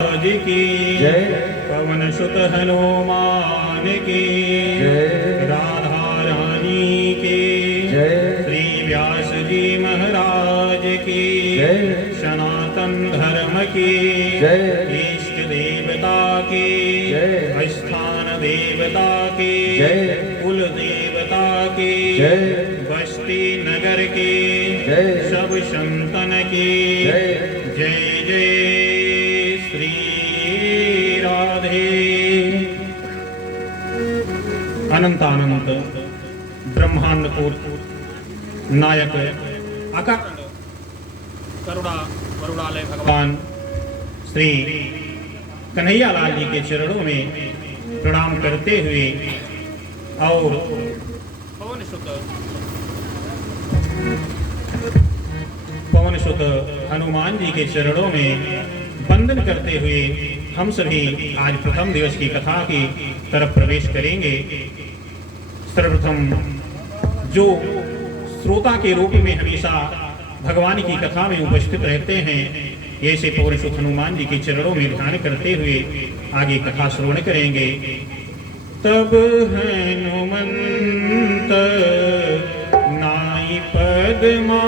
जी की जय। पवन सुत हनुमान की जय। राधा रानी की जय। श्री व्यास जी महाराज की जय। सनातन धर्म की जय। इष्ट देवता की जय। स्थान देवता की जय। कुल देवता की जय। बस्ती नगर की जय। सब संतन की जय। जय जय श्री राधे। अनंतानंत ब्रह्मांड को नायक अकारण करुणा वरुणालय भगवान श्री कन्हैया लाल जी के चरणों में प्रणाम करते हुए और पवन सुत हनुमान जी के चरणों में वंदन करते हुए हम सभी आज प्रथम दिवस की कथा की तरफ प्रवेश करेंगे। सर्वप्रथम जो श्रोता के रूप में हमेशा भगवान की कथा में उपस्थित रहते हैं, ऐसे पवन सुत हनुमान जी के चरणों में ध्यान करते हुए आगे कथा श्रवण करेंगे। तब हनुमंत नाई पद्मा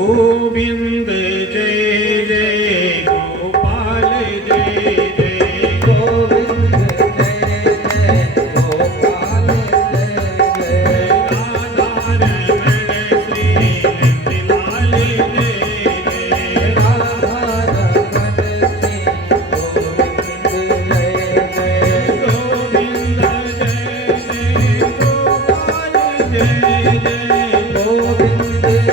गोविंद जय जय गोपाल जय जय गोविंद जय जय गोपाल जय जय राधा रमण श्री नंदलाल जय जय राधा रमण श्री गोविंद जय जय गोविंद जय जय गोपाल जय जय गोविंद जय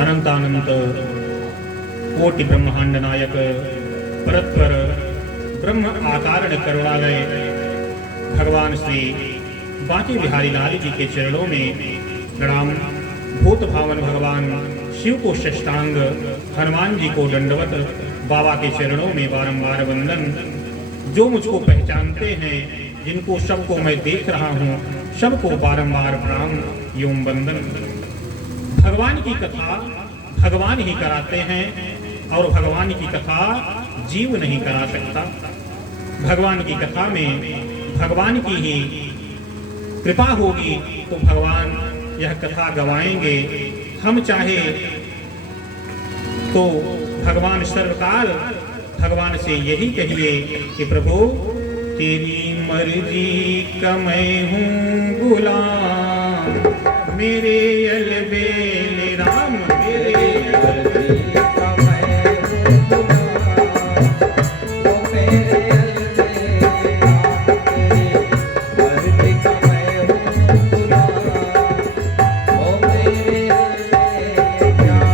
अनंतानंत कोटि ब्रह्मांड नायक परत्पर ब्रह्म आकारण करुणालय भगवान श्री बांके बिहारी लाल जी के चरणों में प्रणाम। भूत भावन भगवान शिव को साष्टांग, हनुमान जी को दंडवत, बाबा के चरणों में बारंबार वंदन। जो मुझको पहचानते हैं, जिनको सबको मैं देख रहा हूँ, सबको बारंबार प्रणाम एवं वंदन। भगवान की कथा भगवान ही कराते हैं और भगवान की कथा जीव नहीं करा सकता। भगवान की कथा में भगवान की ही कृपा होगी तो भगवान यह कथा गवाएंगे। हम चाहे तो भगवान सर्वकाल भगवान से यही कहिए कि प्रभु तेरी मर्जी का मैं हूँ गुलाम, मेरे अलबेल राम मेरे मर्जी का मैं हूँ गुलाम, ओ मेरे अलबेल राम तेरी मर्जी का मैं हूँ गुलाम, ओ मेरे अलबेल राम।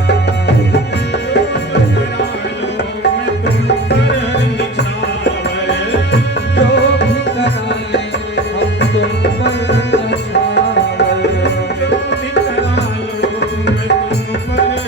जो भी करा ले हम तुम पर नछावर, जो भी करा लो मैं तुम पर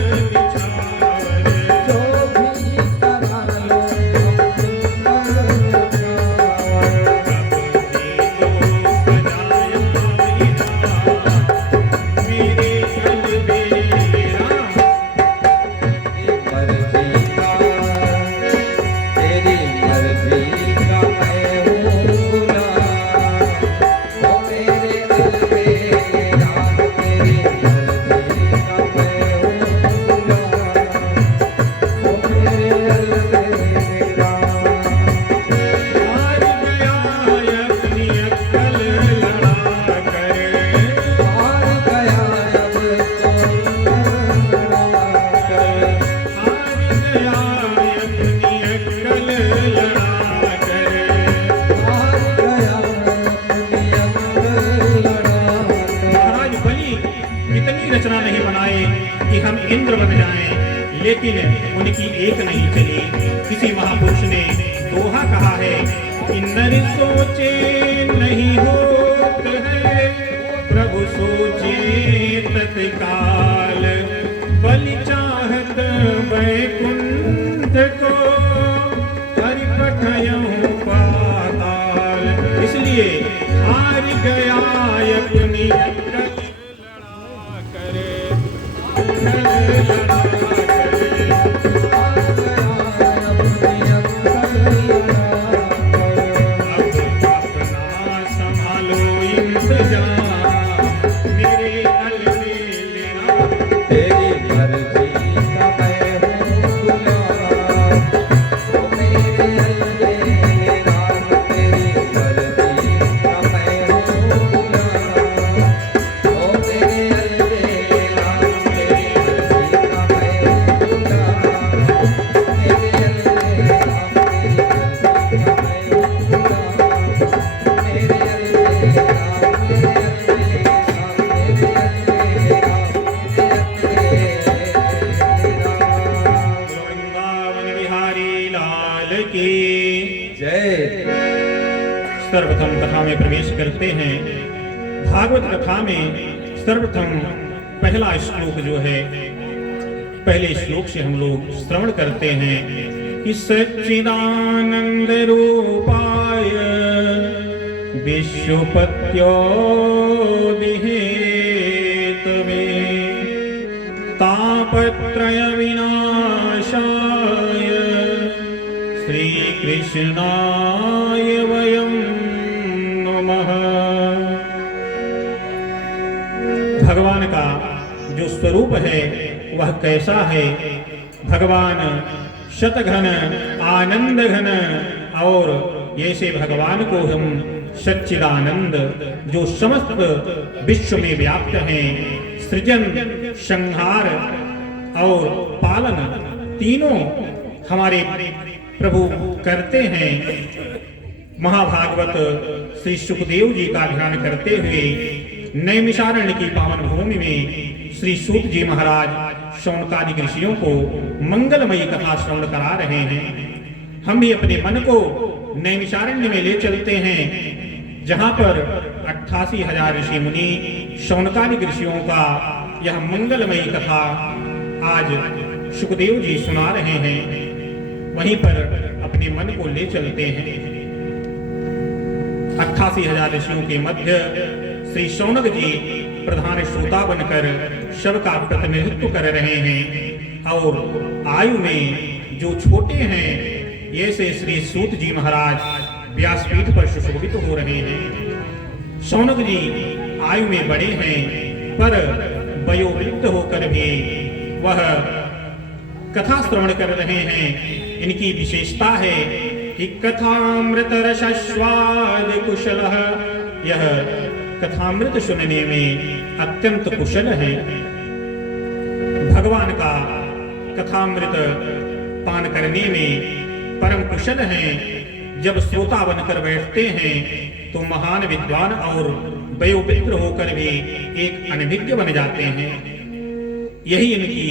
लेकिन उनकी एक नहीं चली। किसी महापुरुष ने दोहा कहा है कि नर सोचे नहीं होत है, प्रभु सोचे तत्काल, बलि चाहत वैकुंठ को, हरि पठयहु पाताल। इसलिए हार गया अपनी लड़ा करे, लड़ा करे। अब अपना संभालो इंतजाम, मेरे अलबेले राम। तेरी मर्जी का मैं हूँ गुलाम, ओ मेरे अलबेले राम। तेरी मर्जी का मैं हूँ गुलाम, ओ मेरे अलबेले राम। तेरी मर्जी का मैं हूँ गुलाम, मेरे अलबेले राम। तेरी मर्जी का मैं हूँ गुलाम, मेरे अलबेले राम। मेरे अलबेले राम, मेरे अलबेले राम। वृंदावन बिहारी लाल की जय। सर्वप्रथम कथा में प्रवेश करते हैं। भागवत कथा में सर्वप्रथम पहला श्लोक जो है, पहले श्लोक से हम लोग श्रवण करते हैं कि सच्चिदानंद रूपाय विश्वपत्योदिहेतवे तापत्रय विनाशाय श्री कृष्णाय वयं नमः। भगवान का जो स्वरूप है वह कैसा है? भगवान शतघन आनंद घन, और ऐसे भगवान को हम सच्चिदानंद, जो समस्त विश्व में व्याप्त हैं, सृजन संहार और पालन तीनों हमारे प्रभु करते हैं। महाभागवत श्री सुखदेव जी का ध्यान करते हुए नैमिषारण्य की पावन भूमि में श्री सूत जी महाराज शौनकादि ऋषियों को मंगलमयी कथा श्रवण करा रहे हैं। हम भी अपने मन को नैमिषारण्य में ले चलते हैं, जहां पर 88,000 ऋषि मुनि शौनकादि ऋषियों का यह मंगलमयी कथा आज सुखदेव जी सुना रहे हैं। वहीं पर अपने मन को ले चलते हैं। 88,000 ऋषियों के मध्य श्री शौनक जी प्रधान श्रोता बनकर सबका प्रतिनिधित्व कर रहे हैं, और आयु में जो छोटे हैं ऐसे श्री सूत जी महाराज व्यासपीठ पर सुशोभित हो रहे हैं। शौनक जी आयु में बड़े हैं, पर वयोवृद्ध होकर भी वह कथा श्रवण कर रहे हैं। इनकी विशेषता है कि कथामृत रसस्वाद कुशलः, यह कथामृत सुनने में अत्यंत कुशल है। भगवान का कथामृत पान करने में परम कुशल हैं। जब श्रोता बनकर बैठते हैं तो महान विद्वान और वयोवृद्ध होकर भी एक अनभिज्ञ बन जाते हैं। यही इनकी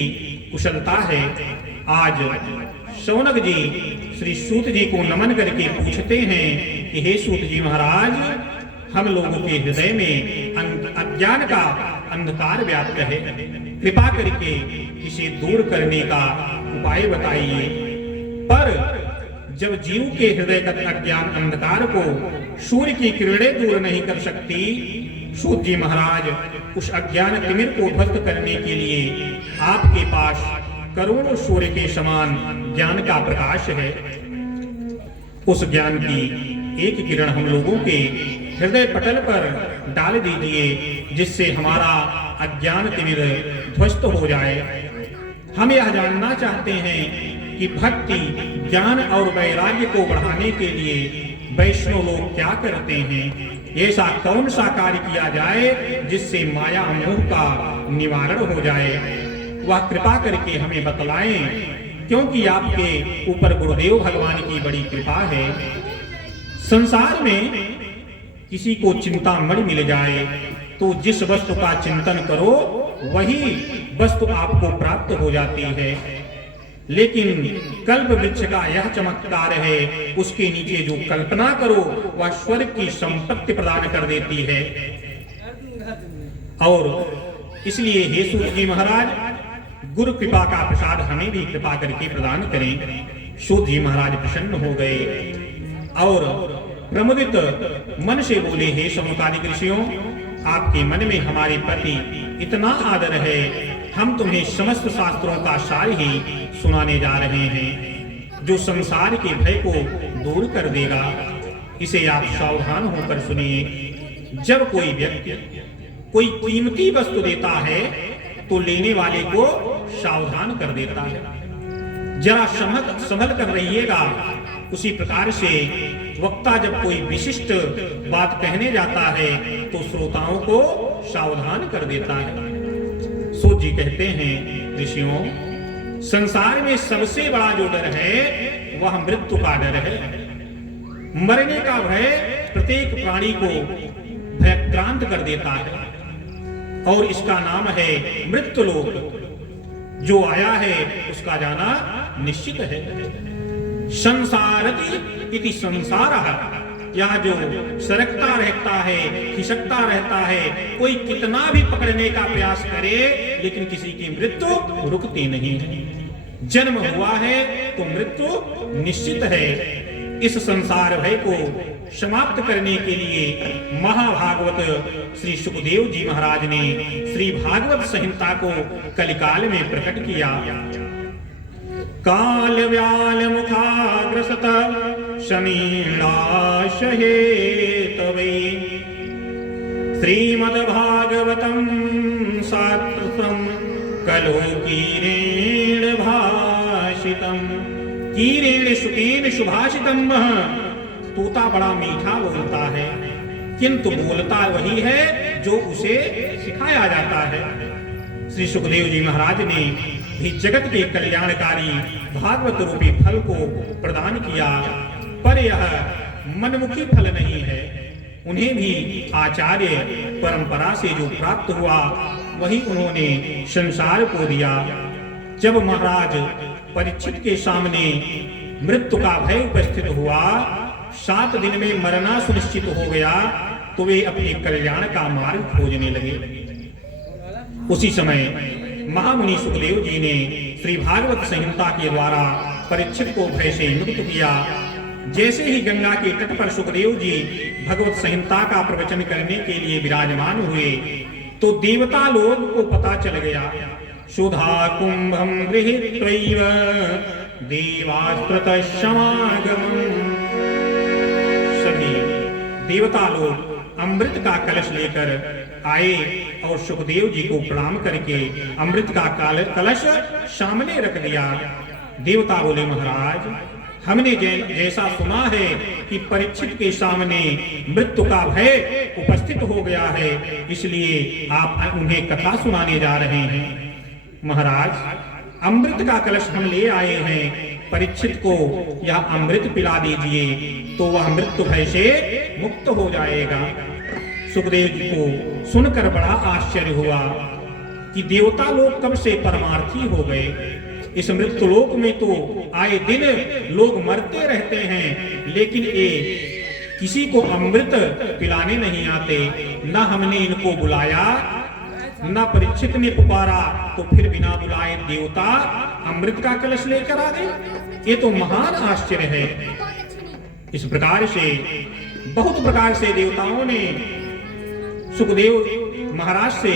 कुशलता है। आज शौनक जी श्री सूत जी को नमन करके पूछते हैं कि हे सूत जी महाराज, हम लोगों के हृदय में अज्ञान का अंधकार व्याप्त है, कृपा करके इसे दूर करने का उपाय बताइए। पर जब जीव के हृदय का अज्ञान अंधकार को सूर्य की किरणें दूर नहीं कर सकती, सूत जी महाराज उस अज्ञान तिमिर को ध्वस्त करने के लिए आपके पास करोड़ों सूर्य के समान ज्ञान का प्रकाश है। उस ज्ञान की एक किरण हम लोगों के हृदय पटल पर डाल दीजिए, जिससे हमारा अज्ञान तिमिर ध्वस्त हो जाए। हम यह जानना चाहते हैं कि भक्ति, ज्ञान और वैराग्य को बढ़ाने के लिए वैष्णव लोग क्या करते हैं? ऐसा कौन सा कार्य किया जाए जिससे माया मोह का निवारण हो जाए? वह कृपा करके हमें बतलाएं, क्योंकि आपके ऊपर गुरुदेव भगवान की बड़ी कृपा है। संसार में किसी को चिंतामणि मिल जाए तो जिस वस्तु का चिंतन करो वही वस्तु आपको प्राप्त हो जाती है। लेकिन कल्प वृक्ष का यह चमत्कार है, उसके नीचे जो कल्पना करो वह स्वर्ग की संपत्ति प्रदान कर देती है। और इसलिए हे सूत जी महाराज, गुरु कृपा का प्रसाद हमें भी कृपा करके प्रदान करें। सूत जी महाराज प्रसन्न हो गए और प्रमुदित मन से बोले, हे समुकादिक ऋषियों, आपके मन में हमारे प्रति इतना आदर है, हम तुम्हें समस्त शास्त्रों का सार ही सुनाने जा रहे हैं, जो संसार के भय को दूर कर देगा। इसे आप सावधान होकर सुनिए। जब कोई व्यक्ति कोई कीमती वस्तु देता है तो लेने वाले को सावधान कर देता है। जरा संभल कर रहिएगा। उसी प्रकार से वक्ता जब कोई विशिष्ट बात कहने जाता है तो श्रोताओं को सावधान कर देता है। सूत जी कहते हैं, ऋषियों, संसार में सबसे बड़ा जो डर है वह मृत्यु का डर है। मरने का भय प्रत्येक प्राणी को भयक्रांत कर देता है और इसका नाम है मृत्यु लोक। जो आया है उसका जाना निश्चित है। संसारति इति संसारः, यह जो सरकता रहता है, खिसकता रहता है, कोई कितना भी पकड़ने का प्रयास करे लेकिन किसी की मृत्यु रुकती नहीं है। जन्म हुआ है तो मृत्यु निश्चित है। इस संसार भय को समाप्त करने के लिए महाभागवत श्री सुखदेव जी महाराज ने श्री भागवत संहिता को कलिकाल में प्रकट किया। काल व्याल मुखाग्रसत शमीणाशहे तवे श्रीमद्भागवतम शास्त्रम कलो कीरेण भाषितम। कीरेण सुकेन सुभाषितम। तोता बड़ा मीठा बोलता है किंतु बोलता वही है जो उसे सिखाया जाता है। श्री सुखदेव जी महाराज ने भी जगत के कल्याणकारी भागवत रूपी फल को प्रदान किया, पर यह मनमुखी फल नहीं है। उन्हें भी आचार्य परंपरा से जो प्राप्त हुआ वही उन्होंने संसार को दिया। जब महाराज परीक्षित के सामने मृत्यु का भय उपस्थित हुआ, 7 दिन में मरना सुनिश्चित हो गया, तो वे अपने कल्याण का मार्ग खोजने लगे। उसी समय महामुनि सुखदेव जी ने श्री भागवत संहिता के द्वारा परीक्षित को भय से मुक्त किया। जैसे ही गंगा के तट पर सुखदेव जी भगवत संहिता का प्रवचन करने के लिए विराजमान हुए तो देवता लोग को पता चल गया। सुधा कुंभम गृहीत्वैव देवास्त्रतः समागमम्। सभी देवता लोग अमृत का कलश लेकर आए और सुखदेव जी को प्रणाम करके अमृत का कलश सामने रख दिया। देवता बोले, महाराज, हमने जैसा सुना है कि परीक्षित के सामने मृत्यु का भय उपस्थित हो गया है, इसलिए आप उन्हें कथा सुनाने जा रहे हैं। महाराज, अमृत का कलश हम ले आए हैं, परीक्षित को यह अमृत पिला दीजिए तो वह मृत्यु भय से मुक्त हो जाएगा। सुखदेव जी को सुनकर बड़ा आश्चर्य हुआ कि देवता लोग कब से परमार्थी हो गए। इस मृत्यु लोक में तो आए दिन लोग मरते रहते हैं, लेकिन ये किसी को अमृत पिलाने नहीं आते। न हमने इनको बुलाया, न परीक्षित ने पुकारा, तो फिर बिना बुलाए देवता अमृत का कलश लेकर आ गए। ये तो महान आश्चर्य है। इस प्रकार से बहुत प्रकार से देवताओं ने सुखदेव महाराज से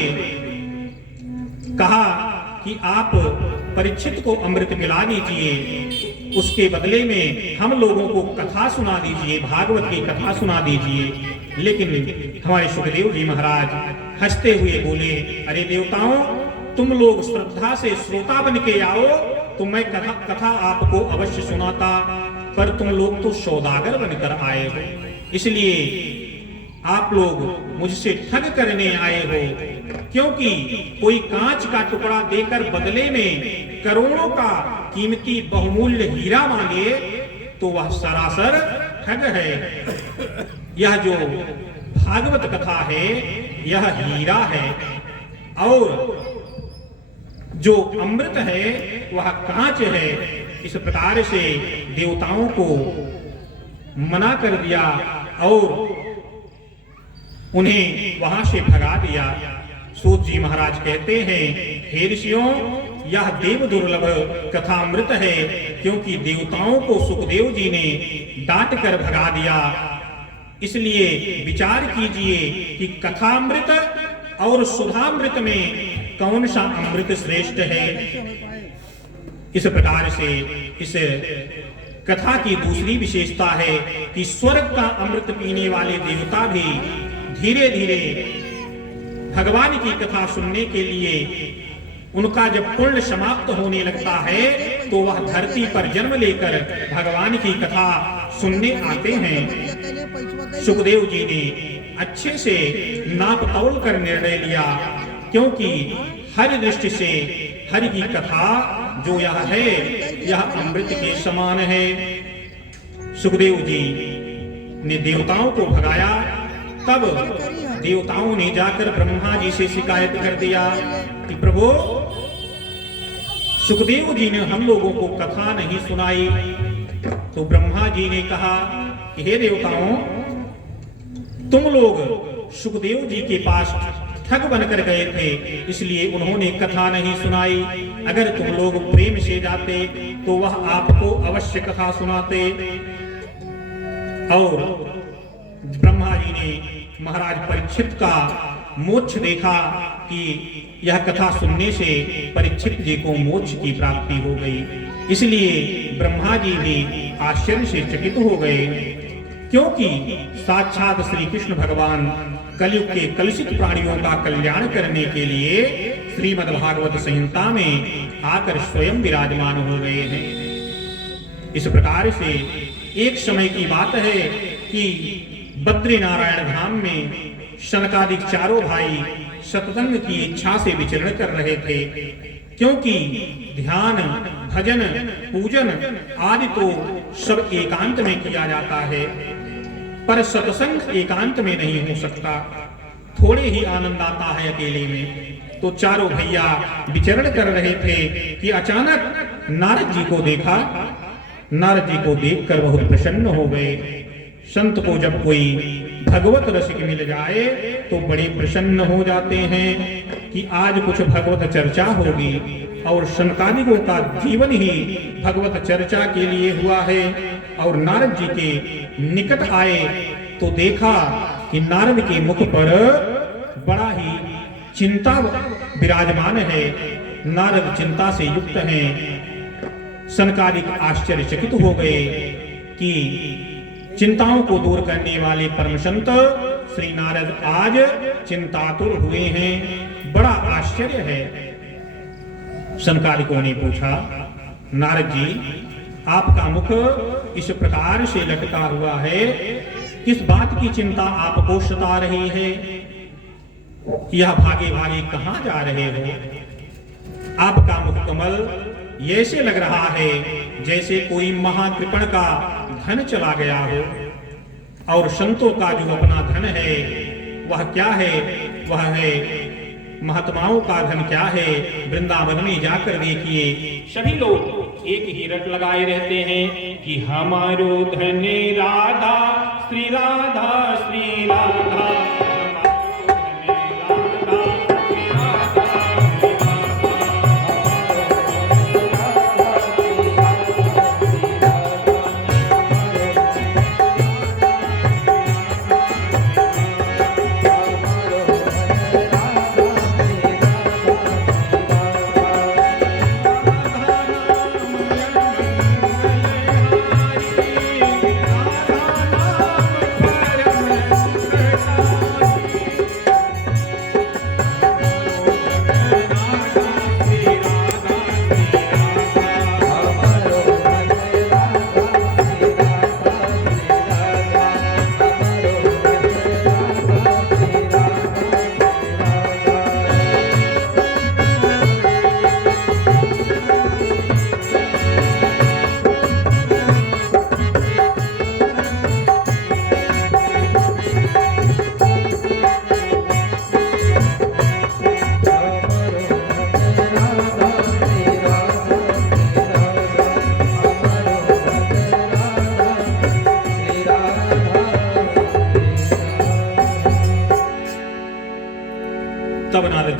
कहा कि आप परीक्षित को अमृत पिला दीजिए, उसके बदले में हम लोगों को कथा सुना दीजिए, भागवत की कथा सुना दीजिए। लेकिन हमारे सुखदेव जी महाराज हंसते हुए बोले, अरे देवताओं, तुम लोग श्रद्धा से श्रोता बन के आओ तो मैं कथा आपको अवश्य सुनाता, पर तुम लोग तो सौदागर बनकर आए हो, इसलिए आप लोग मुझसे ठग करने आए हो। क्योंकि कोई कांच का टुकड़ा देकर बदले में करोड़ों का कीमती बहुमूल्य हीरा मांगे तो वह सरासर ठग है। यह जो भागवत कथा है यह हीरा है, और जो अमृत है वह कांच है। इस प्रकार से देवताओं को मना कर दिया और उन्हें वहां से भगा दिया। सूत जी महाराज कहते हैं, हे ऋषियों, यह देव दुर्लभ कथामृत है, क्योंकि देवताओं को सुखदेव जी ने डांट कर भगा दिया। इसलिए विचार कीजिए कि कथामृत और सुधामृत में कौन सा अमृत श्रेष्ठ है। इस प्रकार से इस कथा की दूसरी विशेषता है कि स्वर्ग का अमृत पीने वाले देवता भी धीरे धीरे भगवान की कथा सुनने के लिए, उनका जब पुण्य समाप्त होने लगता है तो वह धरती पर जन्म लेकर भगवान की कथा सुनने आते हैं। सुखदेव जी ने अच्छे से नाप तौल कर निर्णय लिया, क्योंकि हर दृष्टि से हरि की कथा जो यह है यह अमृत के समान है। सुखदेव जी ने देवताओं को भगाया। तब देवताओं ने जाकर ब्रह्मा जी से शिकायत कर दिया कि प्रभु, सुखदेव जी ने हम लोगों को कथा नहीं सुनाई। तो ब्रह्मा जी ने कहा कि हे देवताओं, तुम लोग सुखदेव जी के पास ठग बनकर गए थे, इसलिए उन्होंने कथा नहीं सुनाई। अगर तुम लोग प्रेम से जाते तो वह आपको अवश्य कथा सुनाते। और ब्रह्मा जी ने महाराज परीक्षित का मोक्ष देखा कि यह कथा सुनने से परीक्षित जी को मोक्ष की प्राप्ति हो गई। इसलिए ब्रह्मा जी भी आश्चर्य से चकित हो गए, क्योंकि साक्षात श्री कृष्ण भगवान कलयुग के कलुषित प्राणियों का कल्याण करने के लिए श्रीमद् भागवत संहिता में आकर स्वयं विराजमान हो गए हैं। इस प्रकार से एक समय की बात है कि बद्रीनारायण धाम में शनकादिक चारों भाई सतसंग की इच्छा से विचरण कर रहे थे, क्योंकि ध्यान, भजन, पूजन आदि तो सब एकांत में किया जाता है, पर सत्संग एकांत में नहीं हो सकता। थोड़े ही आनंद आता है अकेले में। तो चारों भैया विचरण कर रहे थे कि अचानक नारद जी को देखा। नारद जी को देखकर बहुत प्रसन्न हो गए। संत को जब कोई भगवत रसिक मिल जाए तो बड़े प्रसन्न हो जाते हैं कि आज कुछ भगवत चर्चा होगी। और शनकादिकों का जीवन ही भगवत चर्चा के लिए हुआ है। और नारद जी के निकट आए तो देखा कि नारद के मुख पर बड़ा ही चिंता विराजमान है। नारद चिंता से युक्त हैं। शनकादिक आश्चर्यचकित हो गए कि चिंताओं को दूर करने वाले परम संत श्री नारद आज चिंतातुर हुए हैं। बड़ा आश्चर्य है। शनकादिकों ने पूछा, नारद जी, आपका मुख इस प्रकार से लटका हुआ है, किस बात की चिंता आपको सता रही है? यह भागे भागे कहां जा रहे हो? आपका मुख कमल ऐसे लग रहा है जैसे कोई महाकृपण का धन चला गया हो। और संतों का जो अपना धन है वह क्या है? वह है महात्माओं का धन क्या है? वृंदावन में जाकर देखिए, सभी लोग एक ही रट लगाए रहते हैं कि हमारो धन राधा, श्री राधा, श्री राधा।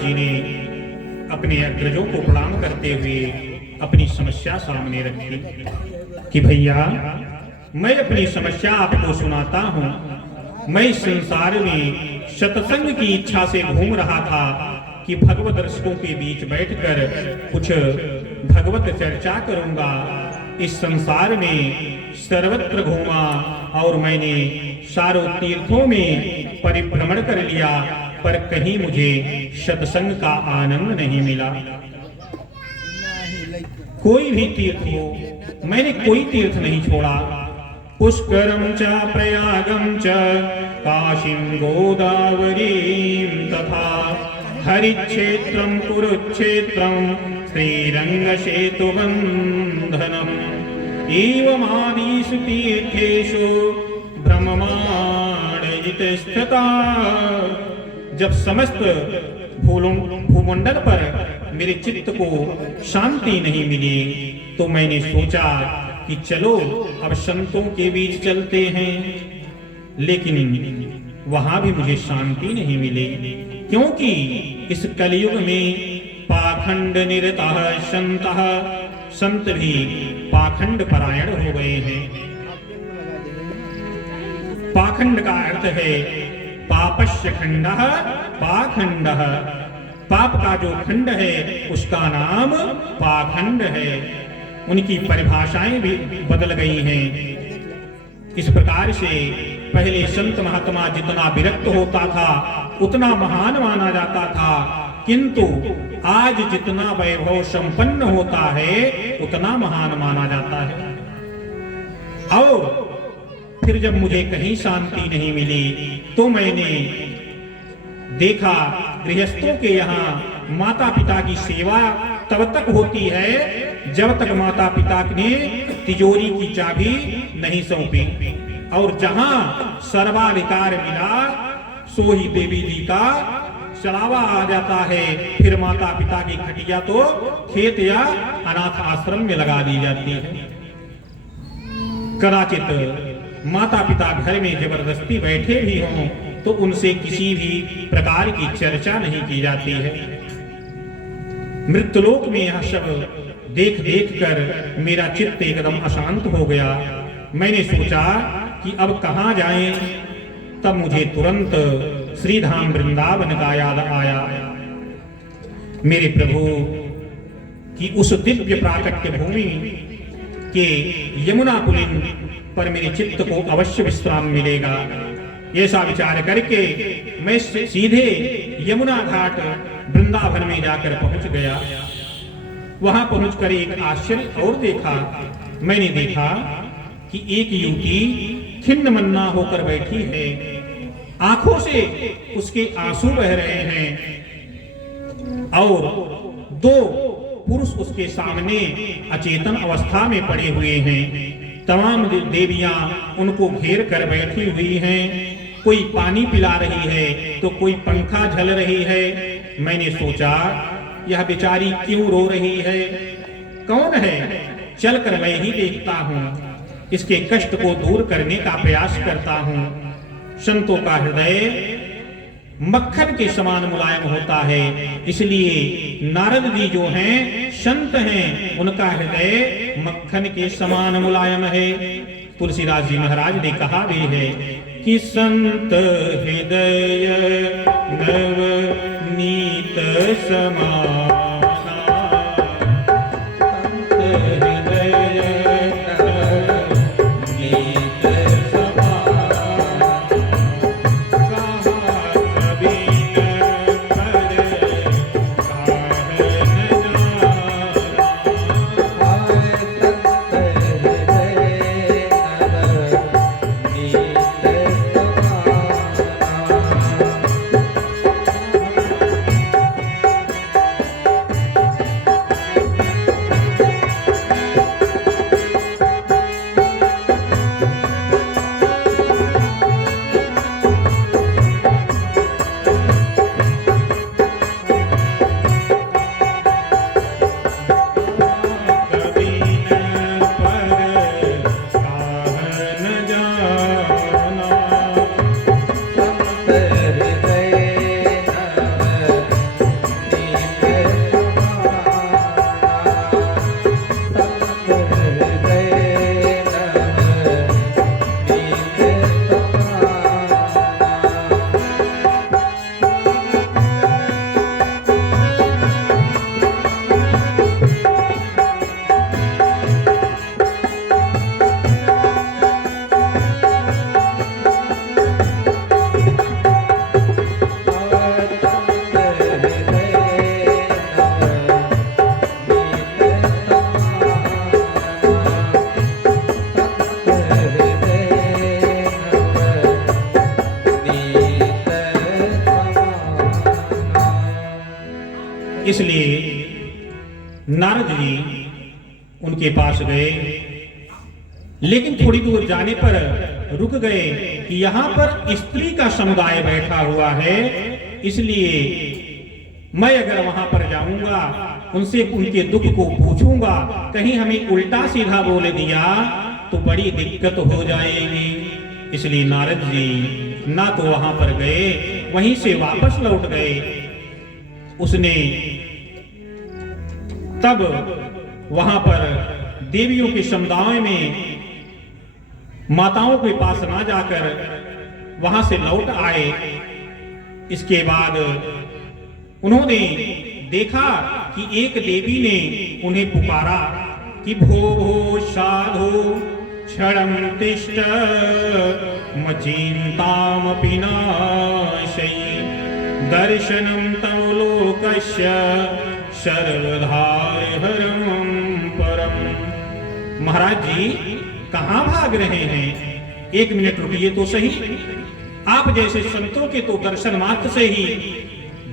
जी ने अपने अग्रजों को प्रणाम करते हुए अपनी समस्या सामने रखी कि भैया, मैं अपनी समस्या आपको सुनाता हूँ। मैं इस संसार में सत्संग की इच्छा से घूम रहा था कि भगवत दर्शकों के बीच बैठकर कुछ भगवत चर्चा करूंगा। इस संसार में सर्वत्र घूमा और मैंने चारों तीर्थों में परिभ्रमण कर लिया, पर कहीं मुझे सत्संग का आनंद नहीं मिला। कोई भी तीर्थ हो, मैंने कोई तीर्थ नहीं छोड़ा। पुष्करम च प्रयागम च काशीं गोदावरीं तथा हरिक्षेत्रं कुरुक्षेत्रं श्रीरंगसेतुबन्धनम् एवमादिषु तीर्थेषु भ्रममाणजितस्थिता। जब समस्त भूमंडल पर मेरे चित्त को शांति नहीं मिली तो मैंने सोचा कि चलो अब संतों के बीच चलते हैं, लेकिन वहां भी मुझे शांति नहीं मिली, क्योंकि इस कलयुग में पाखंड निरतः संतः, संत भी पाखंड परायण हो गए हैं। पाखंड का अर्थ है पापस्य खंडः पाखंडः। पाप का जो खंड है उसका नाम पाखंड है। उनकी परिभाषाएं भी बदल गई हैं। इस प्रकार से पहले संत महात्मा जितना विरक्त होता था उतना महान माना जाता था, किंतु आज जितना वैभव संपन्न होता है उतना महान माना जाता है। और फिर जब मुझे कहीं शांति नहीं मिली तो मैंने देखा गृहस्थों के यहाँ माता पिता की सेवा तब तक होती है जब तक माता पिता ने तिजोरी की चाबी नहीं सौंपी, और जहां सर्वाधिकार मिला सो ही देवी जी का चलावा आ जाता है। फिर माता पिता की खटिया तो खेत या अनाथ आश्रम में लगा दी जाती है। कदाचित माता पिता घर में जबरदस्ती बैठे भी हों तो उनसे किसी भी प्रकार की चर्चा नहीं की जाती है। मृत्युलोक में यह सब देख देख कर मेरा चित्त एकदम अशांत हो गया। मैंने सोचा कि अब कहाँ जाएं, तब मुझे तुरंत श्रीधाम वृंदावन का याद आया। मेरे प्रभु की उस दिव्य प्राकट्य भूमि के यमुना पुलिन पर मेरे चित्त को अवश्य विश्राम मिलेगा। ऐसा विचार करके मैं सीधे यमुना घाट वृंदावन में जाकर पहुंच गया। वहां पहुंचकर एक आश्चर्य और देखा। मैंने देखा कि एक युवती खिन्न मन्ना होकर बैठी है, आंखों से उसके आंसू बह रहे हैं और दो पुरुष उसके सामने अचेतन अवस्था में पड़े हुए हैं। तमाम देवियां उनको घेर कर बैठी हुई हैं। कोई पानी पिला रही है तो कोई पंखा झल रही है। मैंने सोचा यह बेचारी क्यों रो रही है, कौन है? चलकर मैं ही देखता हूँ, इसके कष्ट को दूर करने का प्रयास करता हूँ। संतों का हृदय मक्खन के समान मुलायम होता है, इसलिए नारद जी जो हैं संत हैं, उनका हृदय मक्खन के समान मुलायम है। तुलसीदास जी महाराज ने कहा भी है कि संत हृदय नवनीत समाना, संत हृदय नवनीत समाना, कहा कबीर पर नारद जी उनके पास गए, लेकिन थोड़ी दूर जाने पर रुक गए कि यहाँ पर स्त्री का समुदाय बैठा हुआ है, इसलिए मैं अगर वहां पर जाऊंगा, उनसे उनके दुख को पूछूंगा, कहीं हमें उल्टा सीधा बोल दिया तो बड़ी दिक्कत हो जाएगी। इसलिए नारद जी ना तो वहां पर गए, वहीं से वापस लौट गए। उसने तब वहां पर देवियों के समुदाय में माताओं के पास ना जाकर वहां से लौट आए। इसके बाद उन्होंने देखा कि एक देवी ने उन्हें पुकारा कि भो भो साधु क्षणं तिष्ठ मचिन्तामपि नाशयि दर्शनं तव लोकस्य सर्वधारहरं परम। महाराज जी कहां भाग रहे हैं? एक मिनट रुकिए तो सही। आप जैसे संतों के तो दर्शन मात्र से ही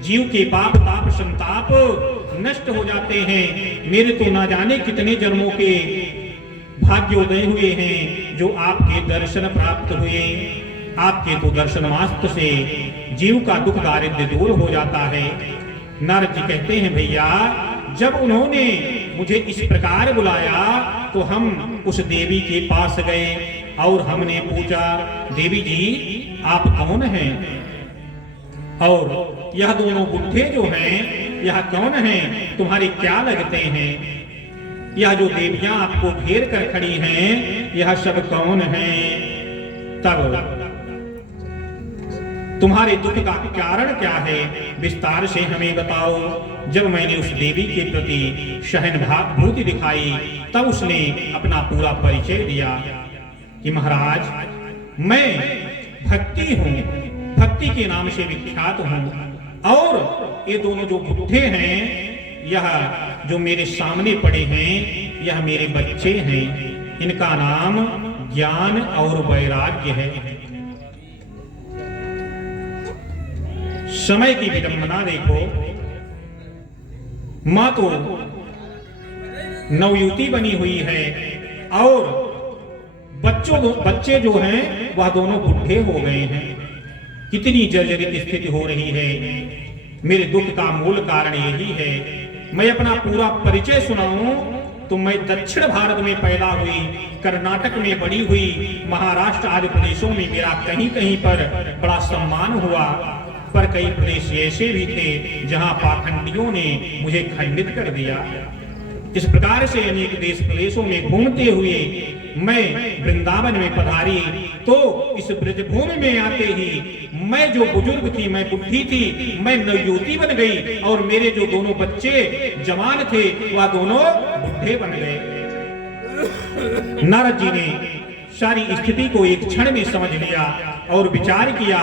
जीव के पाप ताप संताप नष्ट हो जाते हैं। मेरे तो ना जाने कितने जन्मों के भाग्योदय हुए हैं जो आपके दर्शन प्राप्त हुए। आपके तो दर्शन मात्र से जीव का दुख दारिद्र्य दूर हो जाता है। नारद जी कहते हैं भैया, जब उन्होंने मुझे इस प्रकार बुलाया तो हम उस देवी के पास गए और हमने पूछा, देवी जी आप कौन हैं? और यह दोनों बुढ़े जो हैं यह कौन हैं? तुम्हारे क्या लगते हैं? यह जो देवियां आपको घेर कर खड़ी हैं यह सब कौन हैं? तब तुम्हारे दुख का कारण क्या है, विस्तार से हमें बताओ। जब मैंने उस देवी के प्रति सहानुभूति दिखाई तब उसने अपना पूरा परिचय दिया कि महाराज मैं भक्ति हूँ, भक्ति के नाम से विख्यात हूँ। और ये दोनों जो बुढ़े हैं, यह जो मेरे सामने पड़े हैं यह मेरे बच्चे हैं। इनका नाम ज्ञान और वैराग्य है। समय की विडंबना देखो, मां तो नवयुवती बनी हुई है और बच्चे जो हैं वह दोनों बुढ़े हो गए हैं। कितनी जर्जरित स्थिति हो रही है। मेरे दुख का मूल कारण यही है। मैं अपना पूरा परिचय सुनाऊं तो मैं दक्षिण भारत में पैदा हुई, कर्नाटक में बड़ी हुई, महाराष्ट्र आदि प्रदेशों में मेरा कहीं कहीं पर बड़ा सम्मान हुआ, पर कई प्रदेश ऐसे भी थे जहां पाखंडियों ने मुझे खंडित कर दिया। इस प्रकार से अनेक देश प्रदेशों में घूमते हुए मैं वृंदावन में पधारी तो इस ब्रजभूमि में आते ही मैं जो बुजुर्ग थी, मैं बुढ़ी थी, मैं नवयुवती बन गई और मेरे जो दोनों बच्चे जवान थे वह दोनों बुढ़े बन गए। नारद जी ने सारी स्थिति को एक क्षण में समझ लिया और विचार किया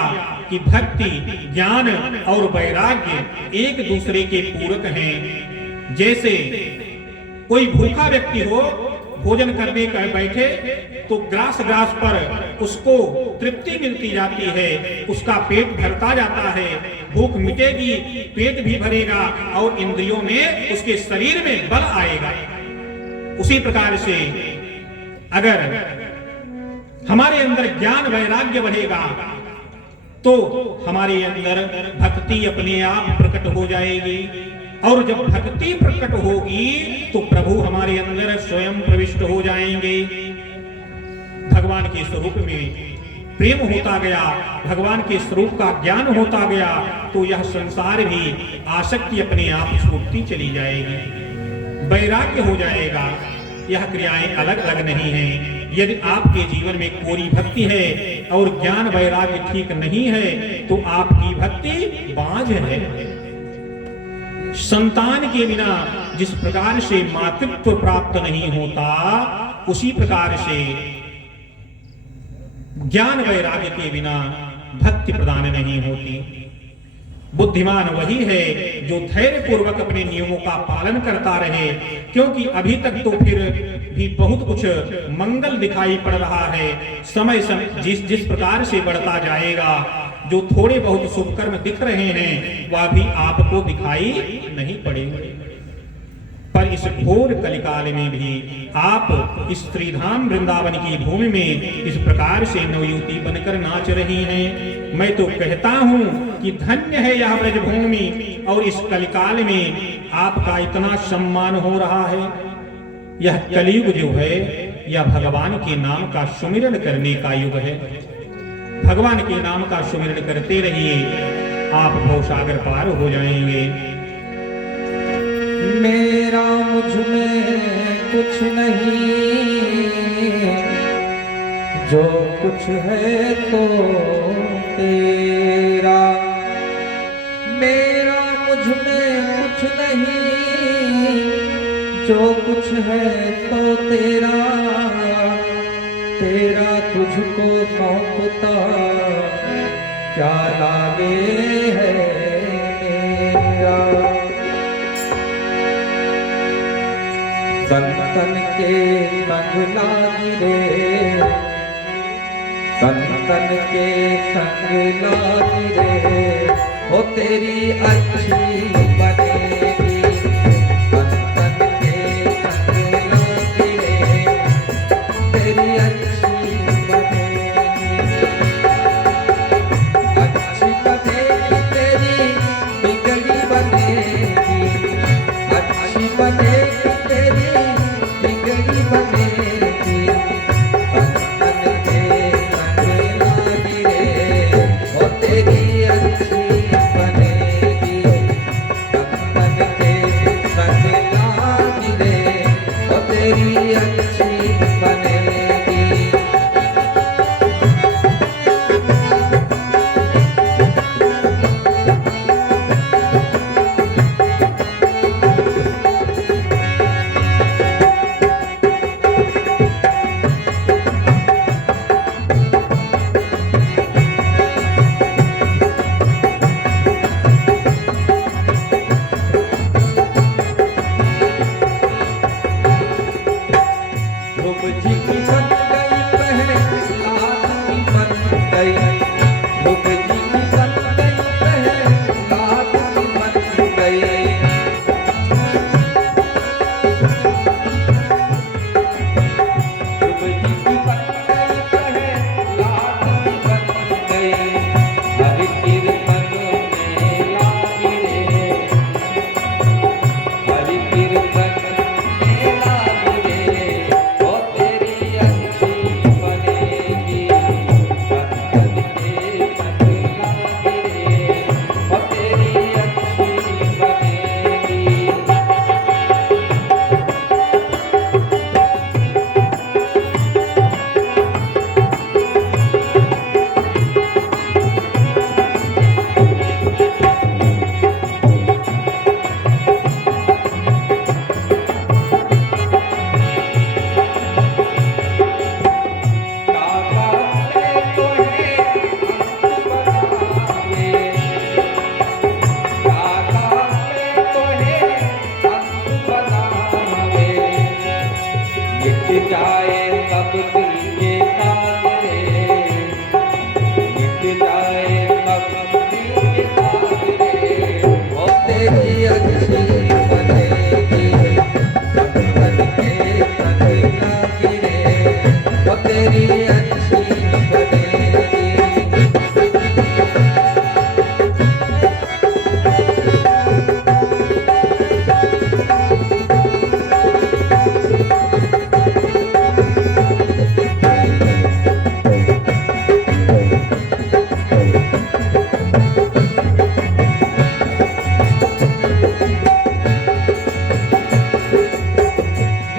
कि भक्ति, ज्ञान और वैराग्य एक दूसरे के पूरक हैं। जैसे कोई भूखा व्यक्ति हो, भोजन करने का बैठे तो ग्रास पर उसको तृप्ति मिलती जाती है, उसका पेट भरता जाता है, भूख मिटेगी, पेट भी भरेगा और इंद्रियों में उसके शरीर में बल आएगा। उसी प्रकार से अगर हमारे अंदर ज्ञान वैराग्य बढ़ेगा तो हमारे अंदर भक्ति अपने आप प्रकट हो जाएगी और जब भक्ति प्रकट होगी तो प्रभु हमारे अंदर स्वयं प्रविष्ट हो जाएंगे। भगवान के स्वरूप में प्रेम होता गया, भगवान के स्वरूप का ज्ञान होता गया तो यह संसार भी आसक्ति अपने आप छूटती चली जाएगी, वैराग्य हो जाएगा। यह क्रियाएं अलग अलग नहीं हैं। यदि आपके जीवन में कोरी भक्ति है और ज्ञान वैराग्य ठीक नहीं है तो आपकी भक्ति बांझ है। संतान के बिना जिस प्रकार से मातृत्व प्राप्त नहीं होता उसी प्रकार से ज्ञान वैराग्य के बिना भक्ति प्रदान नहीं होती। बुद्धिमान वही है जो धैर्य पूर्वक अपने नियमों का पालन करता रहे, क्योंकि अभी तक तो फिर भी बहुत कुछ मंगल दिखाई पड़ रहा है। समय जिस प्रकार से बढ़ता जाएगा, जो थोड़े बहुत शुभ कर्म दिख रहे हैं वह भी आपको दिखाई नहीं पड़ेंगे। पर इस घोर कलिकाल में भी आप इस श्रीधाम वृंदावन की भूमि में इस प्रकार से नवयुवती बनकर नाच रही हैं। मैं तो कहता हूं कि धन्य है यह ब्रजभूमि, और इस कलिकाल में आपका इतना सम्मान हो रहा है। यह कलयुग जो है यह भगवान के नाम का सुमिरन करने का युग है। भगवान के नाम का सुमिरन करते रहिए, आप भवसागर पार हो जाएंगे। मेरा मुझ में कुछ नहीं, जो कुछ है तो तेरा। मेरा मुझ में कुछ नहीं, जो कुछ है तो तेरा। तेरा तुझको सौंपता क्या लागे है मेरा। संतन के संग लागी रे, संतन के संग लागी रे, हो तेरी अच्छी बनेगी। संतन के संग लागी रे, तेरी अच्छी बनेगी। अच्छी बनेगी तेरी बिगड़ी बनेगी। अच्छी बनेगी तेरी बिगड़ी बनेगी। संतन के संग लागी रे, हो तेरी अच्छी बनेगी। संतन के संग लागी रे, हो तेरी अच्छी बनेगी। ध्रुव जी की बन गई पहचान की बन गई। ध्रुव जी की बन गई पहचान की बन गई। ध्रुव जी की बन गई पहचान की बन गई। हरि कीर्तन में लागी रे, हरि कीर्तन में लागी रे, हो तेरी अच्छी बनेगी। संतन के संग लागी रे, हो तेरी अच्छी बनेगी। काका ले तो है अंत बनावे, काका ले तो है अंत बनावे। मिट जाए सब दिल के कागरे, मिट जाए सब दिल के कागरे, हो तेरी अच्छी बनेगी। संतन के संग लागी रे, हो तेरी अच्छी बनेगी।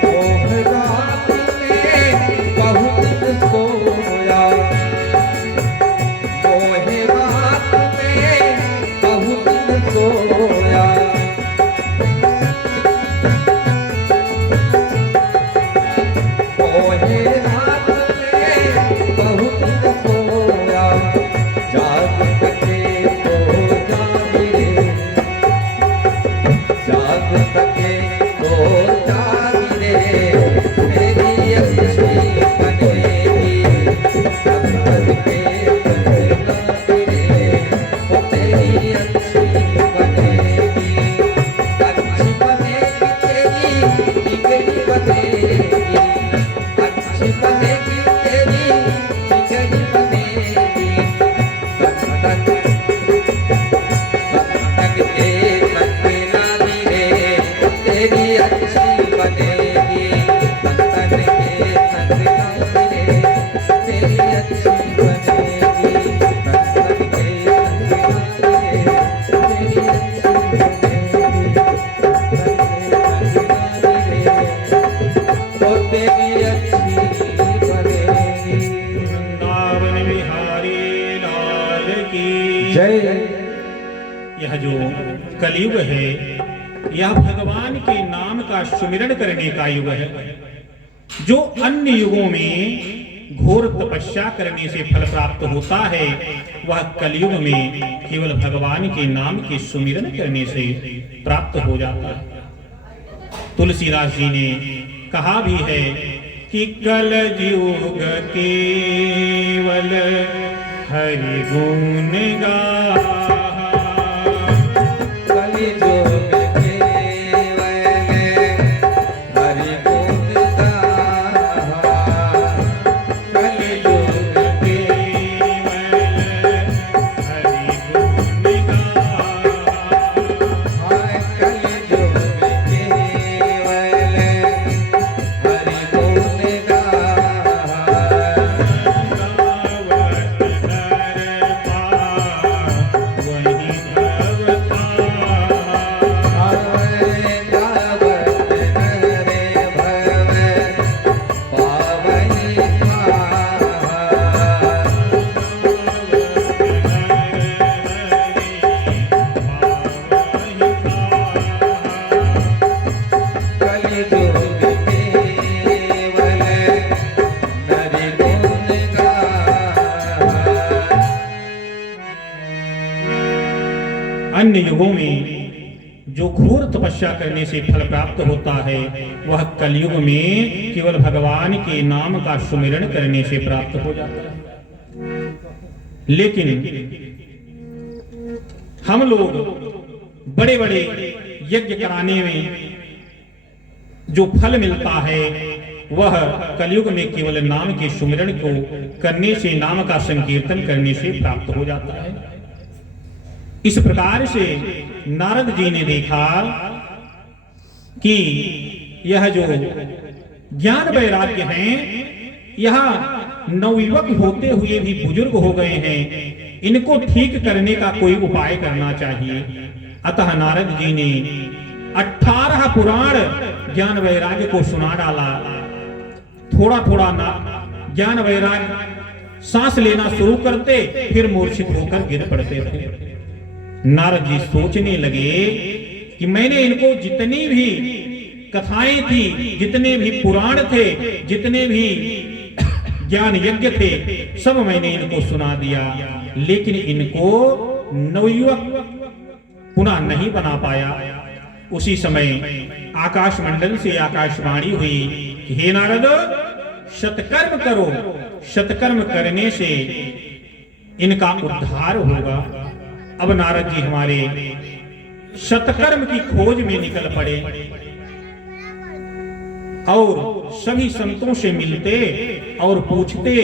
मोह रात में बहुत सोया, मोह रात में बहुत सोया। मोह रात में बहुत सोया। जाग सके तो जाग रे, जाग सके तो जाग रे, मेरी अच्छी बनेगी। संतन के संग लागी रे, हो तेरी अच्छी बनेगी। अच्छी बनेगी तेरी जय। यह जो कलयुग है यह भगवान के नाम का सुमिरन करने का युग है। जो अन्य युगों में घोर तपस्या करने से फल प्राप्त होता है वह कलयुग में केवल भगवान के नाम के सुमिरन करने से प्राप्त हो जाता है। तुलसीदास जी ने कहा भी है कि कलयुग केवल हरि गुण गा। अन्य युगों में जो घोर तपस्या करने से फल प्राप्त होता है वह कलयुग में केवल भगवान के नाम का सुमिरन करने से प्राप्त हो जाता है। लेकिन हम लोग बड़े बड़े यज्ञ कराने में जो फल मिलता है वह कलयुग में केवल नाम के सुमिरन को करने से, नाम का संकीर्तन करने से प्राप्त हो जाता है। इस प्रकार से नारद जी ने देखा कि यह जो ज्ञान वैराग्य हैं यह नवयुवक होते हुए भी बुजुर्ग हो गए हैं, इनको ठीक करने का कोई उपाय करना चाहिए। अतः नारद जी ने 18 पुराण ज्ञान वैराग्य को सुना डाला। थोड़ा थोड़ा ज्ञान वैराग्य सांस लेना शुरू करते फिर मूर्छित होकर गिर पड़ते थे। नारद जी सोचने लगे कि मैंने इनको जितनी भी कथाएं थी, जितने भी पुराण थे, जितने भी ज्ञान यज्ञ थे, सब मैंने इनको सुना दिया, लेकिन इनको नवयुवक पुनः नहीं बना पाया। उसी समय आकाश मंडल से आकाशवाणी हुई कि हे नारद, सत्कर्म करो, सत्कर्म करने से इनका उद्धार होगा। अब नारद जी हमारे सत्कर्म की खोज में निकल पड़े और सभी संतों से मिलते और पूछते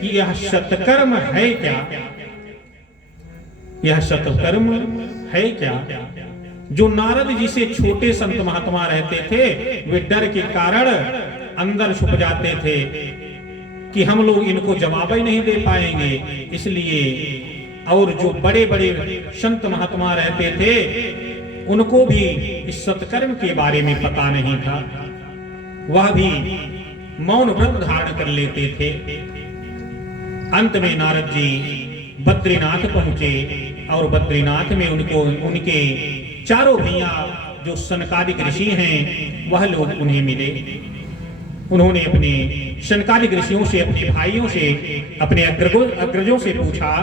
कि यह सत्कर्म है क्या, यह सत्कर्म है क्या। जो नारद जी से छोटे संत महात्मा रहते थे वे डर के कारण अंदर छुप जाते थे कि हम लोग इनको जवाब ही नहीं दे पाएंगे, इसलिए। और जो बड़े बड़े संत महात्मा रहते थे उनको भी इस सत्कर्म के बारे में पता नहीं था, वह भी मौन व्रत धारण कर लेते थे। अंत में नारद जी बद्रीनाथ पहुंचे और बद्रीनाथ में उनको उनके चारों भैया जो सनकादिक ऋषि हैं वह लोग उन्हें मिले। उन्होंने अपने सनकादिक ऋषियों से, अपने भाइयों से, अपने अग्रजों से पूछा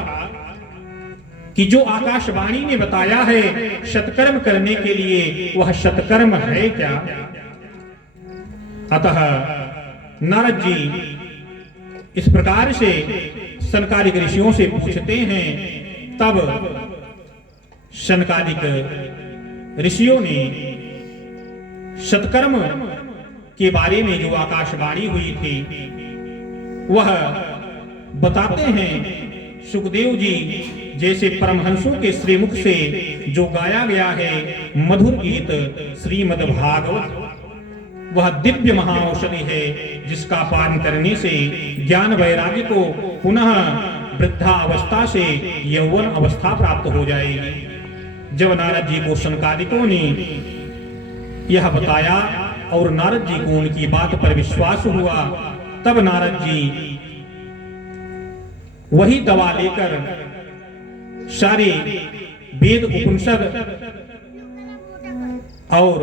कि जो आकाशवाणी ने बताया है सत्कर्म करने के लिए वह सत्कर्म है क्या। अतः नारद जी इस प्रकार से सनकादिक ऋषियों से पूछते हैं। तब सनकादिक ऋषियों ने सत्कर्म के बारे में जो आकाशवाणी हुई थी वह बताते हैं। सुखदेव जी जैसे परमहंसों के श्रीमुख से जो गाया गया है मधुर गीत श्रीमद् भागवत, वह दिव्य महाऔषधि है जिसका पान करने से ज्ञान वैराग्य को पुनः वृद्धावस्था से यौवन अवस्था प्राप्त हो जाएगी। जब नारद जी को सनकादिकों ने यह बताया और नारद जी को उनकी बात पर विश्वास हुआ, तब नारद जी वही दवा लेकर सारे वेद उपनिषद और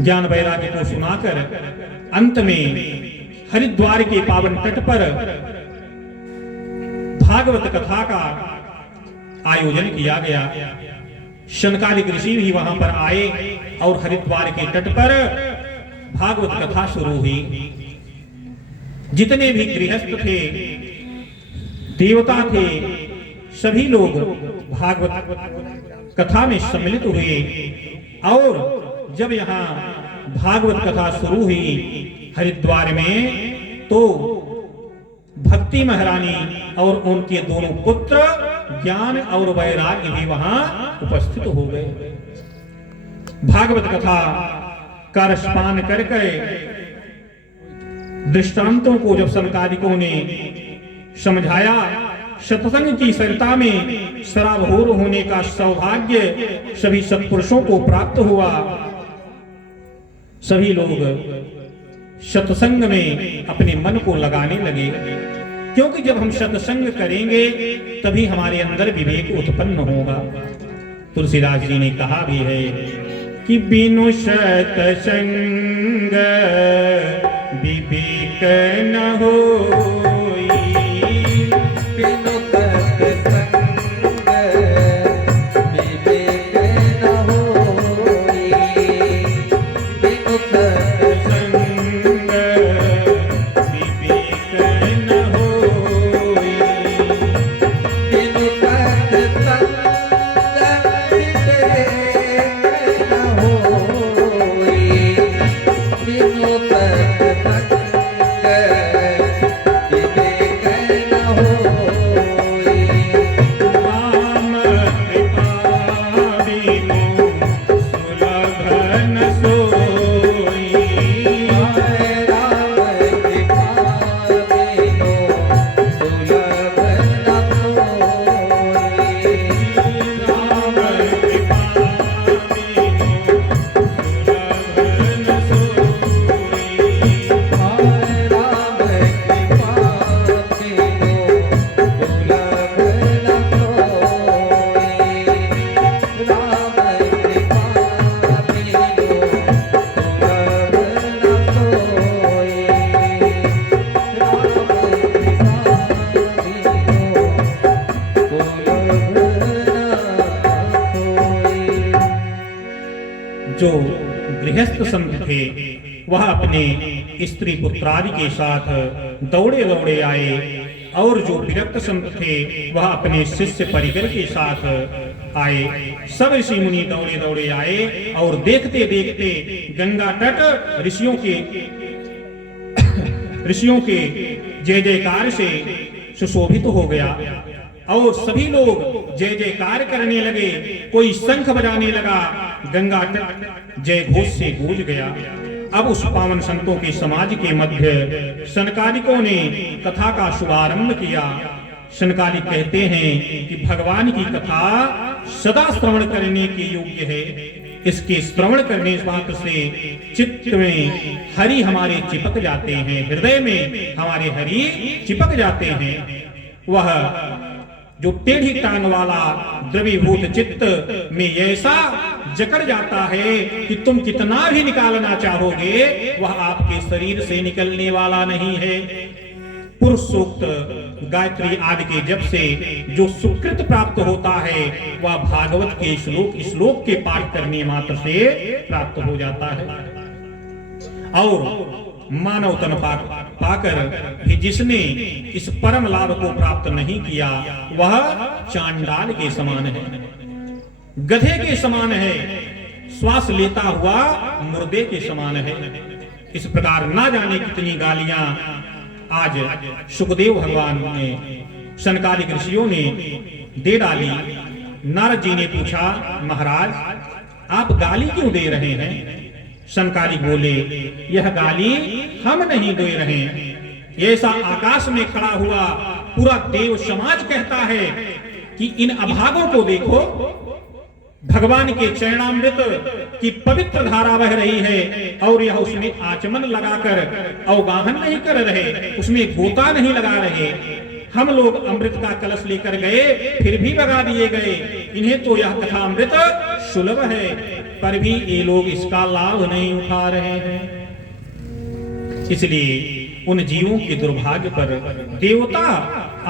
ज्ञान वैराग्य को सुनाकर अंत में हरिद्वार के पावन तट पर भागवत कथा का आयोजन किया गया। शनकादिक ऋषि भी वहां पर आए और हरिद्वार के तट पर भागवत कथा शुरू हुई। जितने भी गृहस्थ थे, देवता थे, सभी लोग भागवत कथा में सम्मिलित हुए। और जब यहाँ भागवत कथा शुरू हुई हरिद्वार में, तो भक्ति महारानी और उनके दोनों पुत्र ज्ञान और वैराग्य भी वहां उपस्थित हो गए। भागवत कथा का रसपान करके दृष्टांतों को जब सनकादिकों ने समझाया, सत्संग की सरिता में सराबोर होने का सौभाग्य सभी सत्पुरुषों को प्राप्त हुआ। सभी लोग सत्संग में अपने मन को लगाने लगे, क्योंकि जब हम सत्संग करेंगे तभी हमारे अंदर विवेक उत्पन्न होगा। तुलसीदास जी ने कहा भी है कि बिनु सत्संग विवेक न होई, बिनु सत्संग विवेक न होई, बिनु सत्संग विवेक न होई। बिनु सत्संग विवेक न होई, बिनु सत्संग विवेक न होई। राम कृपा बिनु सुलभ न सोई। राम कृपा बिनु सुलभ न होई। राम कृपा बिनु सुलभ न सोई। राम कृपा बिनु सुलभ न होई। राम कृपा बिनु सुलभ न होई। राम कृपा बिनु सुलभ न होई। जो गृहस्थ संत थे वह अपने स्त्री पुत्रादि के साथ दौड़े दौड़े आए, और जो विरक्त संत थे वह अपने शिष्य परिकर के साथ आए। सब ऋषि मुनि दौड़े दौड़े आए और देखते देखते गंगा तट ऋषियों के जय जयकार से सुशोभित हो गया, और सभी लोग जय जयकार करने लगे। कोई शंख बजाने लगा, गंगा तट जय घोष से गूंज गया। अब उस पावन संतों के समाज के मध्य सनकादिकों ने कथा का शुभारंभ किया। सनकादिक कहते हैं कि भगवान की कथा सदा श्रवण करने के योग्य है। इसके श्रवण करने मात्र से चित्त में हरि हमारे चिपक जाते हैं, हृदय में हमारे हरि चिपक जाते हैं। वह जो टेढ़ी टांग वाला द्रवीभूत चित्त में ऐसा जकड़ जाता है कि तुम कितना भी निकालना चाहोगे वह आपके शरीर से निकलने वाला नहीं है। पुरुष सूक्त, गायत्री आदि के जप से जो सुकृत प्राप्त होता है वह भागवत के श्लोक के पाठ करने मात्र से प्राप्त हो जाता है। और मानव तन पाकर भी जिसने इस परम लाभ को प्राप्त नहीं किया वह चांडाल के समान है, गधे के समान है, श्वास लेता हुआ मुर्दे के समान है। इस प्रकार ना जाने कितनी गालियां आज सुखदेव भगवान ने, सनकादिक ऋषियों ने दे डाली। नारद जी ने पूछा, महाराज आप गाली क्यों दे रहे हैं? सनकादिक बोले, यह गाली हम नहीं दे रहे हैं, ऐसा आकाश में खड़ा हुआ पूरा देव समाज कहता है कि इन अभागों को देखो, भगवान के चरणामृत की पवित्र धारा बह रही है और यह उसमें आचमन लगाकर अवगाहन नहीं कर रहे, उसमें गोता नहीं लगा रहे। हम लोग अमृत का कलश लेकर गए, फिर भी भगा दिए गए। इन्हें तो यह कथा अमृत सुलभ है, पर भी ये लोग इसका लाभ नहीं उठा रहे हैं। इसलिए उन जीवों के दुर्भाग्य पर देवता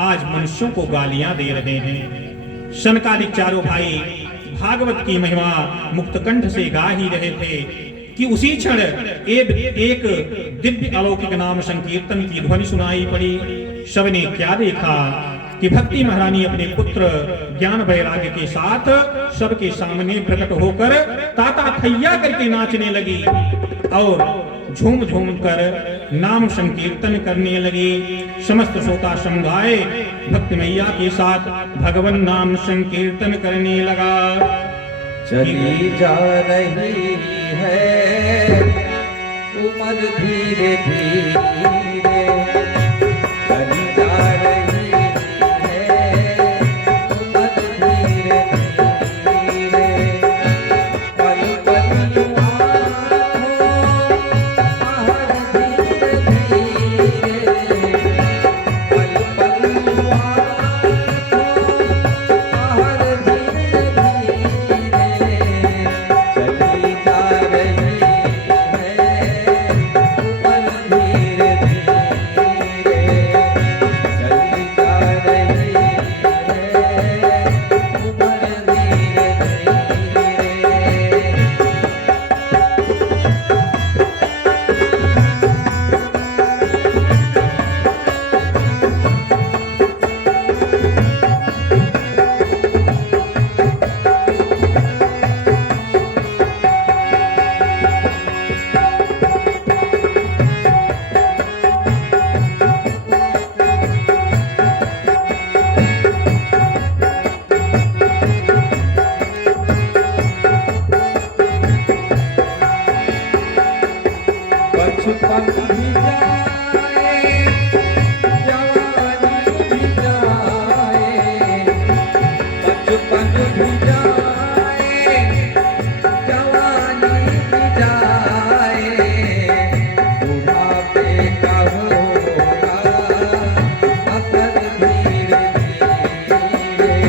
आज मनुष्यों को गालियां दे रहे हैं। शनकादिक चारों भाई भागवत की महिमा मुक्तकंठ से गा ही रहे थे कि उसी क्षण एक दिव्य अलौकिक नाम संकीर्तन की ध्वनि सुनाई पड़ी। सबने क्या देखा कि भक्ति महारानी अपने पुत्र ज्ञान वैराग्य के साथ सबके सामने प्रकट होकर ताता थैया करके नाचने लगी और झूम झूम कर नाम संकीर्तन करने लगी। समस्त श्रोता समुदाय भक्ति मैया के साथ भगवान नाम संकीर्तन करने लगा। चली जा रही है उम्र धीरे धीरे, चली जा रही है उम्र धीरे धीरे, पल पल आहर धीरे धीरे, पल पल आहर धीरे धीरे, चली जा रही है उम्र धीरे धीरे, चली जा रही है उम्र धीरे धीरे। बचपन भी जाए, जवानी भी जाए, बचपन भी जाए, जवानी भी जाए, बुढ़ापे का होगा असर धीरे धीरे,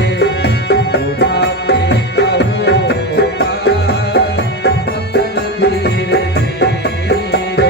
बुढ़ापे का होगा असर धीरे धीरे।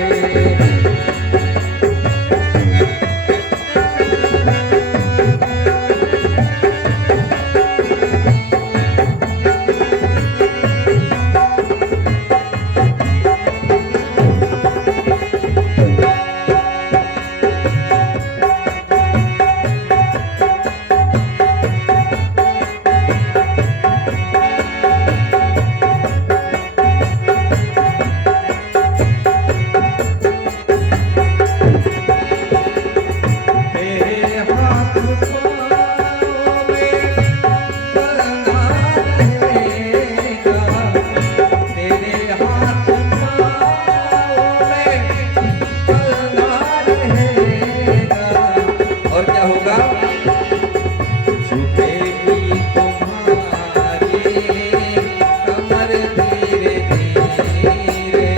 तेरे हाथ पाँव में बलना रहेगा, तेरे हाथ पाँव में बलना रहेगा, और क्या होगा? झुकेगी तुम्हारी कमर धीरे धीरे,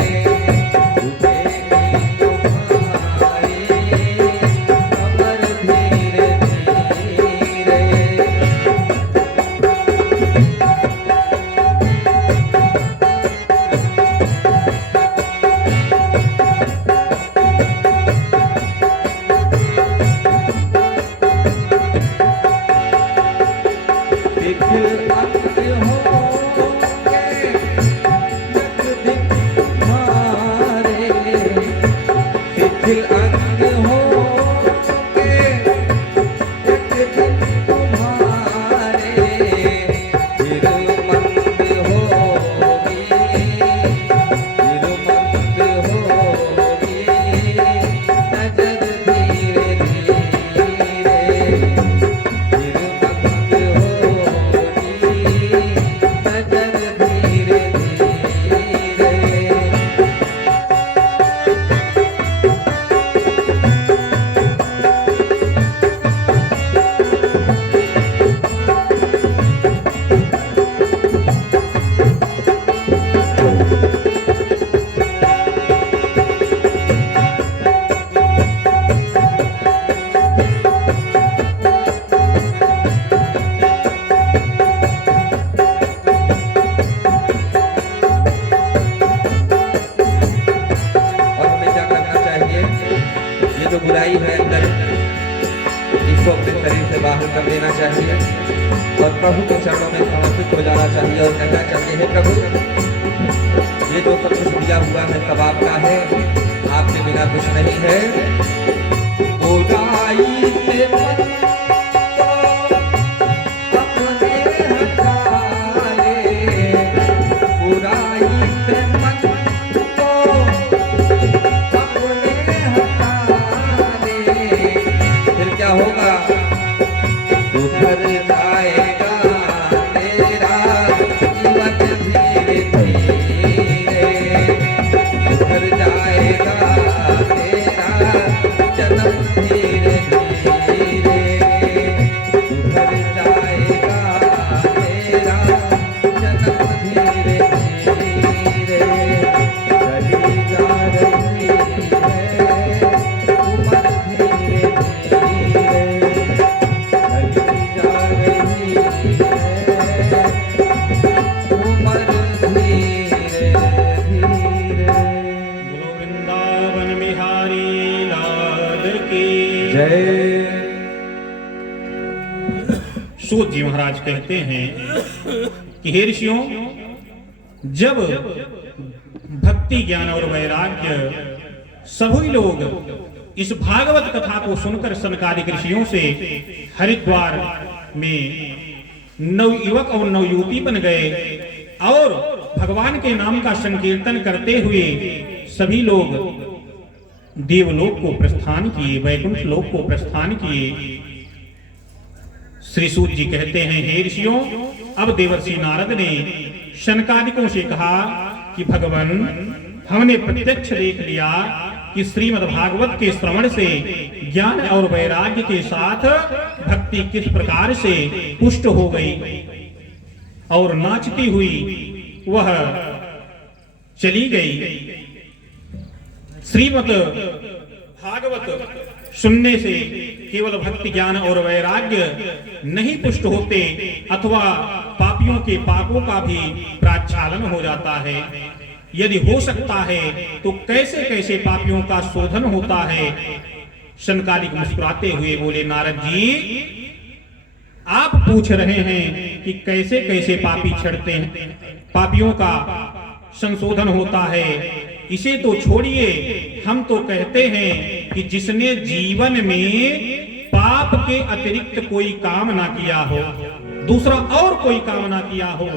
झुकेगी तुम्हारी कमर धीरे धीरे। उसको अपने शरीर से बाहर कर देना चाहिए और प्रभु के चरणों में समर्पित हो जाना चाहिए और कहना चाहिए, हे प्रभु, ये जो सब कुछ दिया हुआ है सब आपका है, आपके बिना कुछ नहीं है। बुराई से मन को अपने हटा ले, बुराई से मन को अपने हटा ले, फिर क्या होगा? सुधर जाएगा तेरा जीवन धीरे धीरे, सुधर जाएगा तेरा जन्म धीरे धीरे, सुधर जाएगा तेरा जन्म धीरे धीरे, चली जा रही है उम्र धीरे धीरे, चली जा रही है उम्र धीरे धीरे। बोलो वृंदावन बिहारी लाल की जय। सूत जी महाराज कहते हैं कि हे ऋषियों, जब भक्ति ज्ञान और वैराग्य सभी लोग इस भागवत कथा को सुनकर सनकादिक ऋषियों से हरिद्वार में नवयुवक और नवयुवती बन गए और भगवान के नाम का संकीर्तन करते हुए सभी लोग देवलोक को प्रस्थान किए, वैकुंठ लोक को प्रस्थान किए। श्री सूत जी कहते हैं, हे ऋषियों, अब देवर्षि नारद ने शनकादिकों से कहा कि भगवान, हमने प्रत्यक्ष देख लिया कि श्रीमद् भागवत के श्रवण से ज्ञान और वैराग्य के साथ भक्ति किस प्रकार से पुष्ट हो गई और नाचती हुई वह चली गई। श्रीमद् भागवत सुनने से केवल भक्ति ज्ञान और वैराग्य नहीं पुष्ट होते अथवा पापियों के पापों का भी प्राच्छालन हो जाता है। यदि हो सकता है तो कैसे कैसे पापियों का शोधन होता है। शनकादिक मुस्कुराते हुए बोले, नारद जी, आप पूछ रहे हैं कि कैसे कैसे पापी छड़ते हैं, पापियों का संशोधन होता है, इसे तो छोड़िए। हम तो कहते हैं कि जिसने जीवन में पाप के अतिरिक्त कोई काम ना किया हो, दूसरा और कोई काम ना किया हो,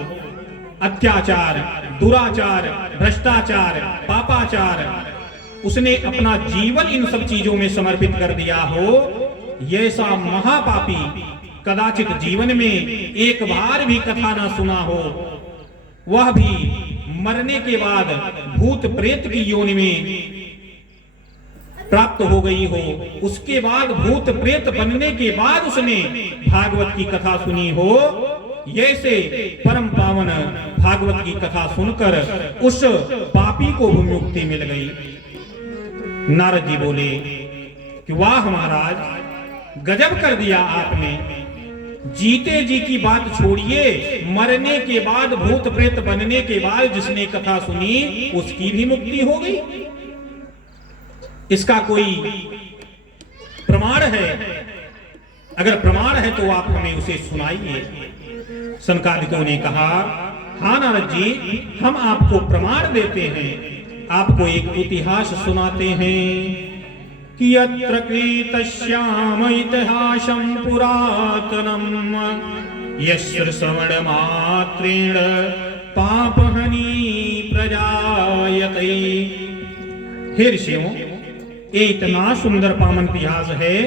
अत्याचार, दुराचार, भ्रष्टाचार, पापाचार, उसने अपना जीवन इन सब चीजों में समर्पित कर दिया हो, ऐसा महापापी कदाचित जीवन में एक बार भी कथा ना सुना हो, वह भी मरने के बाद भूत प्रेत की योनि में प्राप्त हो गई हो, उसके बाद भूत प्रेत बनने के बाद उसने भागवत की कथा सुनी हो, ऐसे परम पावन भागवत की कथा सुनकर उस पापी को भी मुक्ति मिल गई। नारद जी बोले कि वाह महाराज, गजब कर दिया आपने। जीते जी की बात छोड़िए, मरने के बाद भूत प्रेत बनने के बाद जिसने कथा सुनी उसकी भी मुक्ति हो गई। इसका कोई प्रमाण है? अगर प्रमाण है तो आप हमें उसे सुनाइए। सनकादिकों ने कहा, हाँ नारद जी, हम आपको प्रमाण देते हैं, आपको एक इतिहास सुनाते हैं कि यत्र कृतश्याम इतिहासं पुरातनम् यस्य श्रवणमात्रेण पापहानि प्रजायते। हे ऋषियों, ये इतना सुंदर पावन इतिहास है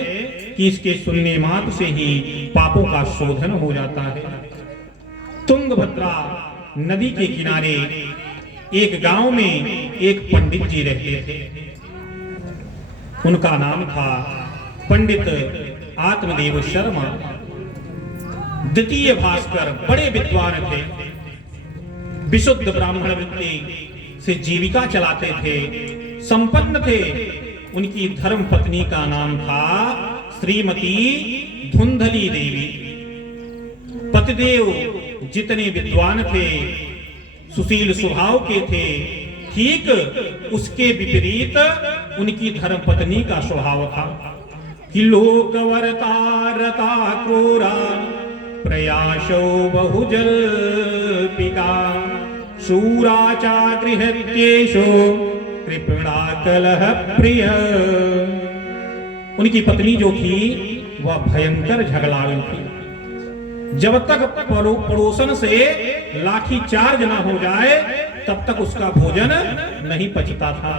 कि इसके सुनने मात्र से ही पापों का शोधन हो जाता है। तुंगभद्रा नदी के किनारे एक गांव में एक पंडित जी रहते थे। उनका नाम था पंडित आत्मदेव शर्मा। द्वितीय भास्कर बड़े विद्वान थे, विशुद्ध ब्राह्मण वृत्ति से जीविका चलाते थे, संपन्न थे। उनकी धर्म पत्नी का नाम था श्रीमती धुंधली देवी। पतिदेव जितने विद्वान थे, सुशील स्वभाव के थे, ठीक उसके विपरीत उनकी धर्मपत्नी का स्वभाव था कि लोक वर्तार विनाशो बहुजल्पिका शूराचा गृहत्येषु कृपणा कलह प्रिय। उनकी पत्नी जो थी वह भयंकर झगड़ालू थी। जब तक पड़ोसन से लाठी चार्ज न हो जाए तब तक उसका भोजन नहीं पचता था।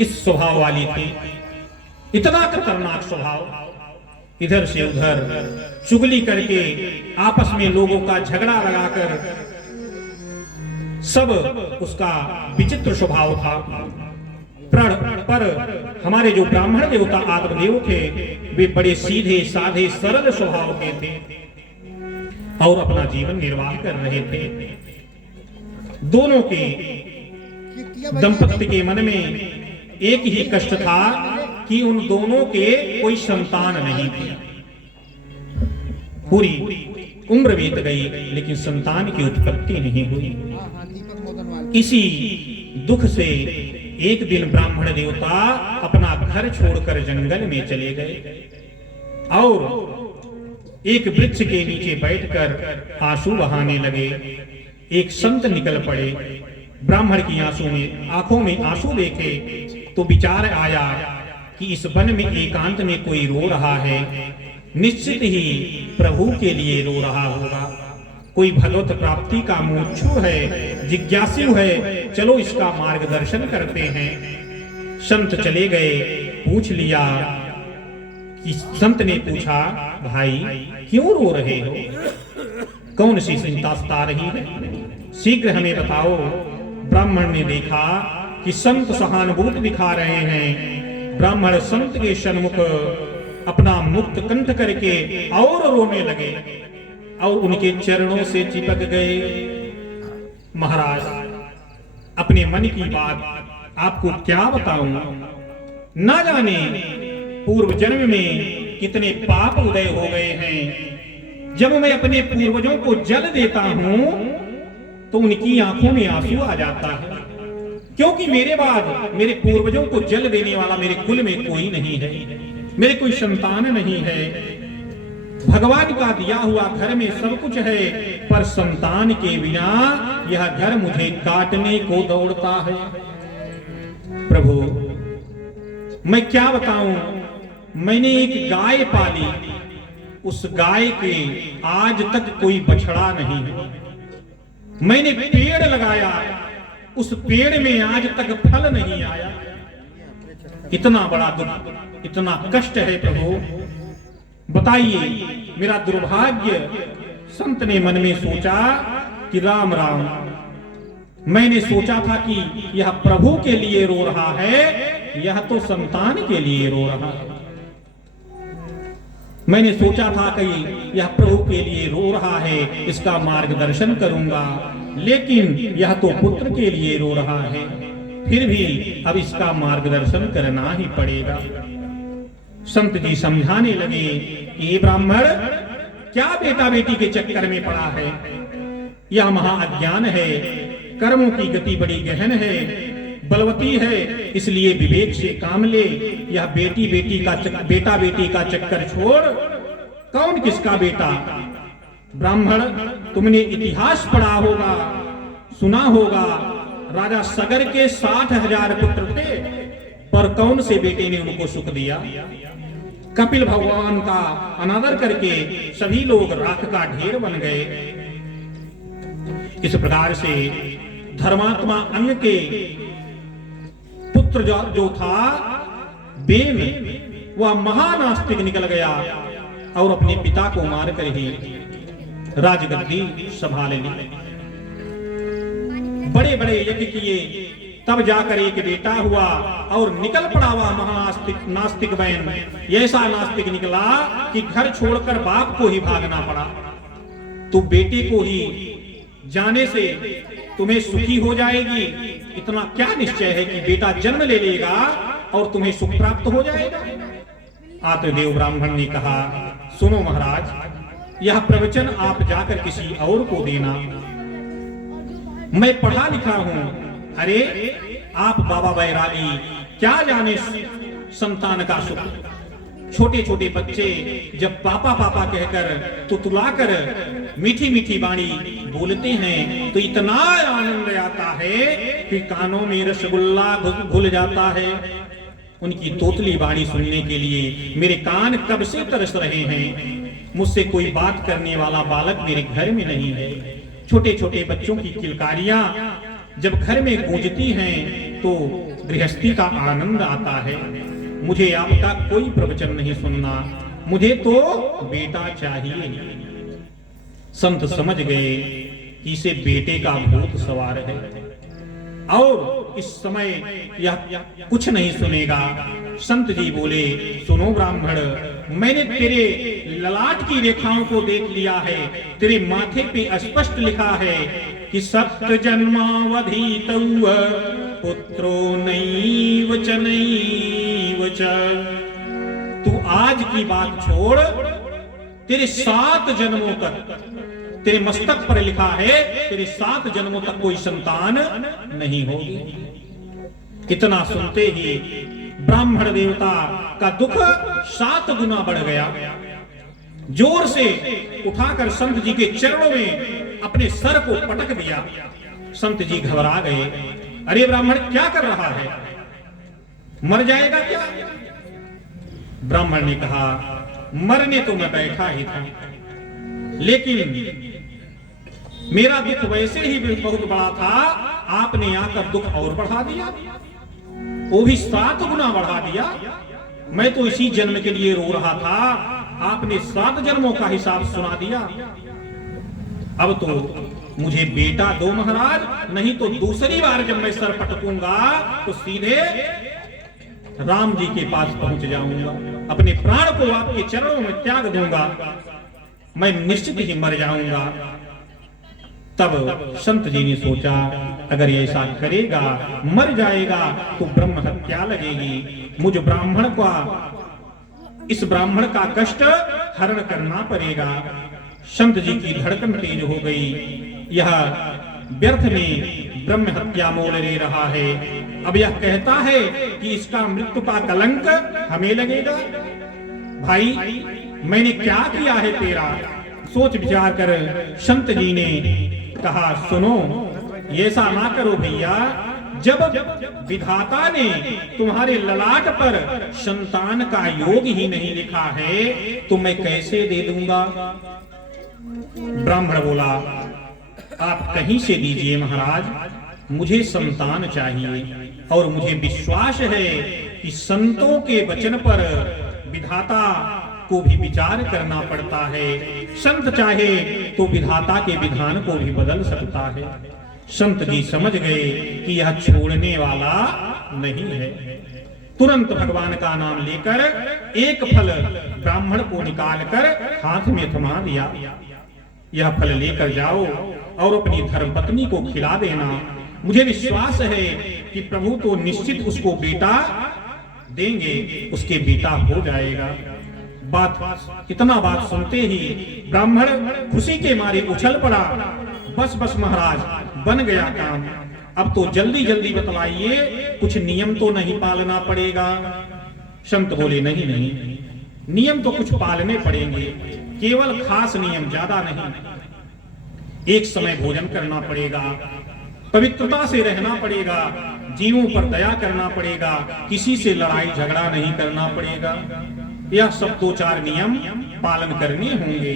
इस स्वभाव वाली थी, इतना खतरनाक स्वभाव। इधर से उधर चुगली करके आपस में लोगों का झगड़ा लगाकर सब उसका विचित्र स्वभाव था। पर हमारे जो ब्राह्मण देवता आत्मदेव थे वे बड़े सीधे साधे सरल स्वभाव के थे और अपना जीवन निर्वाह कर रहे थे। दोनों के दंपत्ति के मन में एक ही कष्ट था कि उन दोनों के कोई संतान नहीं थी। पूरी उम्र बीत गई लेकिन संतान की उत्पत्ति नहीं हुई। इसी दुख से एक दिन ब्राह्मण देवता अपना घर छोड़कर जंगल में चले गए और एक वृक्ष के नीचे बैठकर आंसू बहाने लगे। एक संत निकल पड़े, ब्राह्मण की आंखों में आंसू देखे तो विचार आया कि इस वन में एकांत में कोई रो रहा है, निश्चित ही प्रभु के लिए रो रहा होगा। कोई भगवत प्राप्ति का मुमुक्षु है, जिज्ञासु है, चलो इसका मार्गदर्शन करते हैं। संत चले गए, पूछ लिया कि संत ने पूछा, भाई क्यों रो रहे हो, कौन सी चिंता सता रही है, शीघ्र हमें बताओ। ब्राह्मण ने देखा कि संत सहानुभूति दिखा रहे हैं। ब्राह्मण संत के सन्मुख अपना मुक्त कंठ करके और रोने लगे और उनके चरणों से चिपक गए। महाराज, अपने मन की बात आपको क्या बताऊं, ना जाने पूर्व जन्म में कितने पाप उदय हो गए हैं। जब मैं अपने पूर्वजों को जल देता हूं तो उनकी आंखों में आंसू आ जाता है, क्योंकि मेरे बाद मेरे पूर्वजों को जल देने वाला मेरे कुल में कोई नहीं है, मेरे कोई संतान नहीं है। भगवान का दिया हुआ घर में सब कुछ है, पर संतान के बिना यह घर मुझे काटने को दौड़ता है। प्रभु, मैं क्या बताऊं, मैंने एक गाय पाली, उस गाय के आज तक कोई बछड़ा नहीं है। मैंने पेड़ लगाया, उस पेड़ में आज तक फल नहीं आया। इतना बड़ा दुख, इतना कष्ट है प्रभु, बताइए मेरा दुर्भाग्य। संत ने मन में सोचा कि राम राम, मैंने सोचा था कि यह प्रभु के लिए रो रहा है, यह तो संतान के लिए रो रहा है। मैंने सोचा था कि यह प्रभु के लिए रो रहा है, इसका मार्गदर्शन करूंगा, लेकिन यह तो पुत्र के लिए रो रहा है। फिर भी अब इसका मार्गदर्शन करना ही पड़ेगा। संत जी समझाने लगे, ये ब्राह्मण क्या बेटा बेटी के चक्कर में पड़ा है, यह महा अज्ञान है, कर्मों की गति बड़ी गहन है, बलवती है, इसलिए विवेक से काम ले। यह बेटा बेटी का चक्कर छोड़, कौन किसका बेटा। ब्राह्मण, तुमने इतिहास पढ़ा होगा, सुना होगा, राजा सगर के 60,000 पुत्र थे, पर कौन से बेटे ने उनको सुख दिया। कपिल भगवान का अनादर करके सभी लोग राख का ढेर बन गए। इस प्रकार से धर्मात्मा अंग के पुत्र जो था बेम, वह महानास्तिक निकल गया और अपने पिता को मारकर ही राजगद्दी संभाल ली। बड़े बड़े यज्ञ किए, तब जाकर एक बेटा हुआ और निकल पड़ा हुआ नास्तिक बैन। ऐसा नास्तिक निकला कि घर छोड़कर बाप को ही भागना पड़ा। तो बेटे को ही जाने से तुम्हें सुखी हो जाएगी, इतना क्या निश्चय है कि बेटा जन्म ले लेगा और तुम्हें सुख प्राप्त हो जाएगा। आत्मदेव ब्राह्मण ने कहा, सुनो महाराज, यह प्रवचन आप जाकर किसी और को देना, मैं पढ़ा लिखा हूं। अरे आप बाबा बैरागी क्या जाने संतान का सुख, छोटे छोटे बच्चे जब पापा पापा कहकर तुतलाकर मीठी मीठी वाणी बोलते हैं तो इतना आनंद आता है कि कानों में रसगुल्ला घुल जाता है। उनकी तोतली वाणी सुनने के लिए मेरे कान कब से तरस रहे हैं। मुझसे कोई बात करने वाला बालक मेरे घर में नहीं है। छोटे छोटे बच्चों की किलकारियां जब घर में गूंजती हैं तो गृहस्थी का आनंद आता है। मुझे आपका कोई प्रवचन नहीं सुनना, मुझे तो बेटा चाहिए। संत समझ गए कि इसे बेटे का भूत सवार है और इस समय यह कुछ नहीं सुनेगा। संत जी बोले, सुनो ब्राह्मण, मैंने तेरे ललाट की रेखाओं को देख लिया है। तेरे माथे पे स्पष्ट लिखा है कि सप्त जन्मावधि तव पुत्रो नैव च नैव च। तू आज की बात छोड़, तेरे 7 जन्मों तक तेरे मस्तक पर लिखा है तेरे 7 जन्मों तक कोई संतान नहीं होगी। कितना सुनते ही ब्राह्मण देवता का दुख 7 गुना बढ़ गया। जोर से उठाकर संत जी के चरणों में अपने सर को पटक दिया। संत जी घबरा गए। अरे ब्राह्मण क्या कर रहा है, मर जाएगा क्या? ब्राह्मण ने कहा, मरने तो मैं बैठा ही था, लेकिन मेरा दुख वैसे ही बहुत बड़ा था, आपने आकर दुख और बढ़ा दिया, वो भी 7 गुना बढ़ा दिया। मैं तो इसी जन्म के लिए रो रहा था, आपने 7 जन्मों का हिसाब सुना दिया। अब तो मुझे बेटा दो महाराज, नहीं तो दूसरी बार जब मैं सर पटकूंगा तो सीधे राम जी के पास पहुंच जाऊंगा, अपने प्राण को आपके चरणों में त्याग दूंगा, मैं निश्चित ही मर जाऊंगा। तब संत जी ने सोचा, अगर ऐसा करेगा मर जाएगा तो ब्रह्म हत्या लगेगी। मुझ ब्राह्मण का, इस ब्राह्मण का कष्ट हरण करना पड़ेगा। संत जी की धड़कन तेज हो गई। यह व्यर्थ में ब्रह्म हत्या मोल ले रहा है। अब यह कहता है कि इसका मृत्यु का कलंक हमें लगेगा। भाई, मैंने क्या किया है तेरा? सोच विचार कर संत जी ने कहा, सुनो, ऐसा ना करो भैया, जब विधाता ने तुम्हारे ललाट पर संतान का योग ही नहीं लिखा है तो मैं कैसे दे दूंगा? ब्राह्मण बोला, आप कहीं से दीजिए महाराज, मुझे संतान चाहिए और मुझे विश्वास है कि संतों के वचन पर विधाता को भी विचार करना पड़ता है। संत चाहे तो विधाता के विधान को भी बदल सकता है। संत जी समझ गए कि यह छोड़ने वाला नहीं है। तुरंत भगवान का नाम लेकर एक फल ब्राह्मण को निकालकर हाथ में थमा दिया। यह फल लेकर जाओ और अपनी धर्मपत्नी को खिला देना। मुझे विश्वास है कि प्रभु तो निश्चित उसको बेटा देंगे, उसके बेटा हो जाएगा। इतना बात सुनते ही ब्राह्मण खुशी के मारे उछल पड़ा। बस बस महाराज, बन गया काम। अब तो जल्दी जल्दी बतलाइए, कुछ नियम तो नहीं पालना पड़ेगा? संत बोले, नहीं नहीं, नियम तो कुछ पालने पड़ेंगे, केवल खास नियम, ज्यादा नहीं। एक समय भोजन करना पड़ेगा, पवित्रता से रहना पड़ेगा, जीवों पर दया करना पड़ेगा, किसी से लड़ाई झगड़ा नहीं करना पड़ेगा। यह सब 2-4 नियम पालन करने होंगे।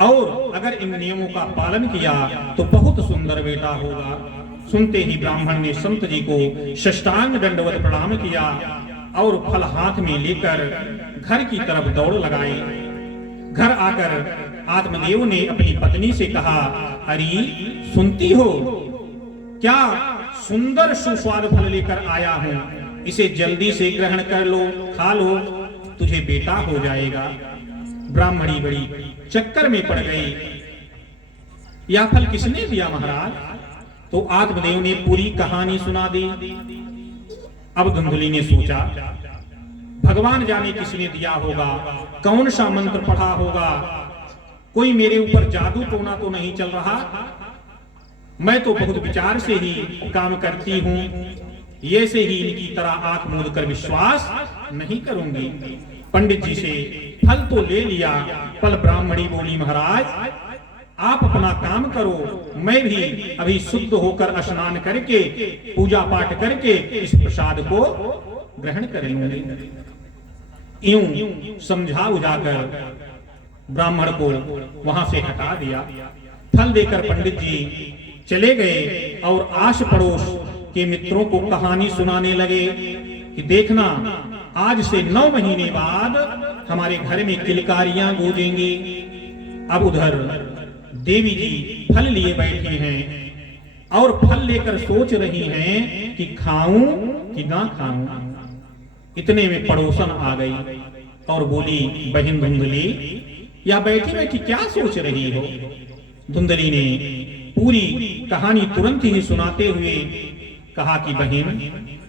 और अगर इन नियमों का पालन किया तो बहुत सुंदर बेटा होगा। सुनते ही ब्राह्मण ने संत जी को साष्टांग दंडवत प्रणाम किया और फल हाथ में लेकर घर की तरफ दौड़ लगाई। घर आकर आत्मदेव ने अपनी पत्नी से कहा, अरे सुनती हो, क्या सुंदर सुस्वाद फल लेकर आया हूं, इसे जल्दी से ग्रहण कर लो, खा लो, तुझे बेटा हो जाएगा। ब्राह्मणी बड़ी चक्कर में पड़ गई। यह फल किसने दिया महाराज? तो आत्मदेव ने पूरी कहानी सुना दी। अब धुंधली ने सोचा, भगवान जाने किसने दिया होगा, कौन सा मंत्र पढ़ा होगा, कोई मेरे ऊपर जादू टोना तो नहीं चल रहा। मैं तो बहुत विचार से ही काम करती हूं। ये से ही इनकी तरह आंख मूंद कर विश्वास नहीं करूंगी। पंडित जी से फल तो ले लिया, पर ब्राह्मणी बोली महाराज आप अपना काम करो, मैं भी अभी शुद्ध होकर स्नान करके पूजा पाठ करके इस प्रसाद को ग्रहण कर लूंगी। यूं समझा बुझाकर ब्राह्मण को वहां से हटा दिया। फल देकर पंडित जी चले गए और आस पड़ोस के मित्रों को कहानी सुनाने लगे कि देखना आज से 9 महीने बाद हमारे घर में किलकारियां गूंजेंगी। अब उधर देवी जी फल लिए बैठी हैं और फल लेकर सोच रही हैं कि खाऊं कि ना खाऊं। इतने में पड़ोसन आ गई और बोली बहन धुंधली यह बैठी बैठी क्या सोच रही हो। धुंधली ने पूरी कहानी तुरंत ही सुनाते हुए कहा कि बहन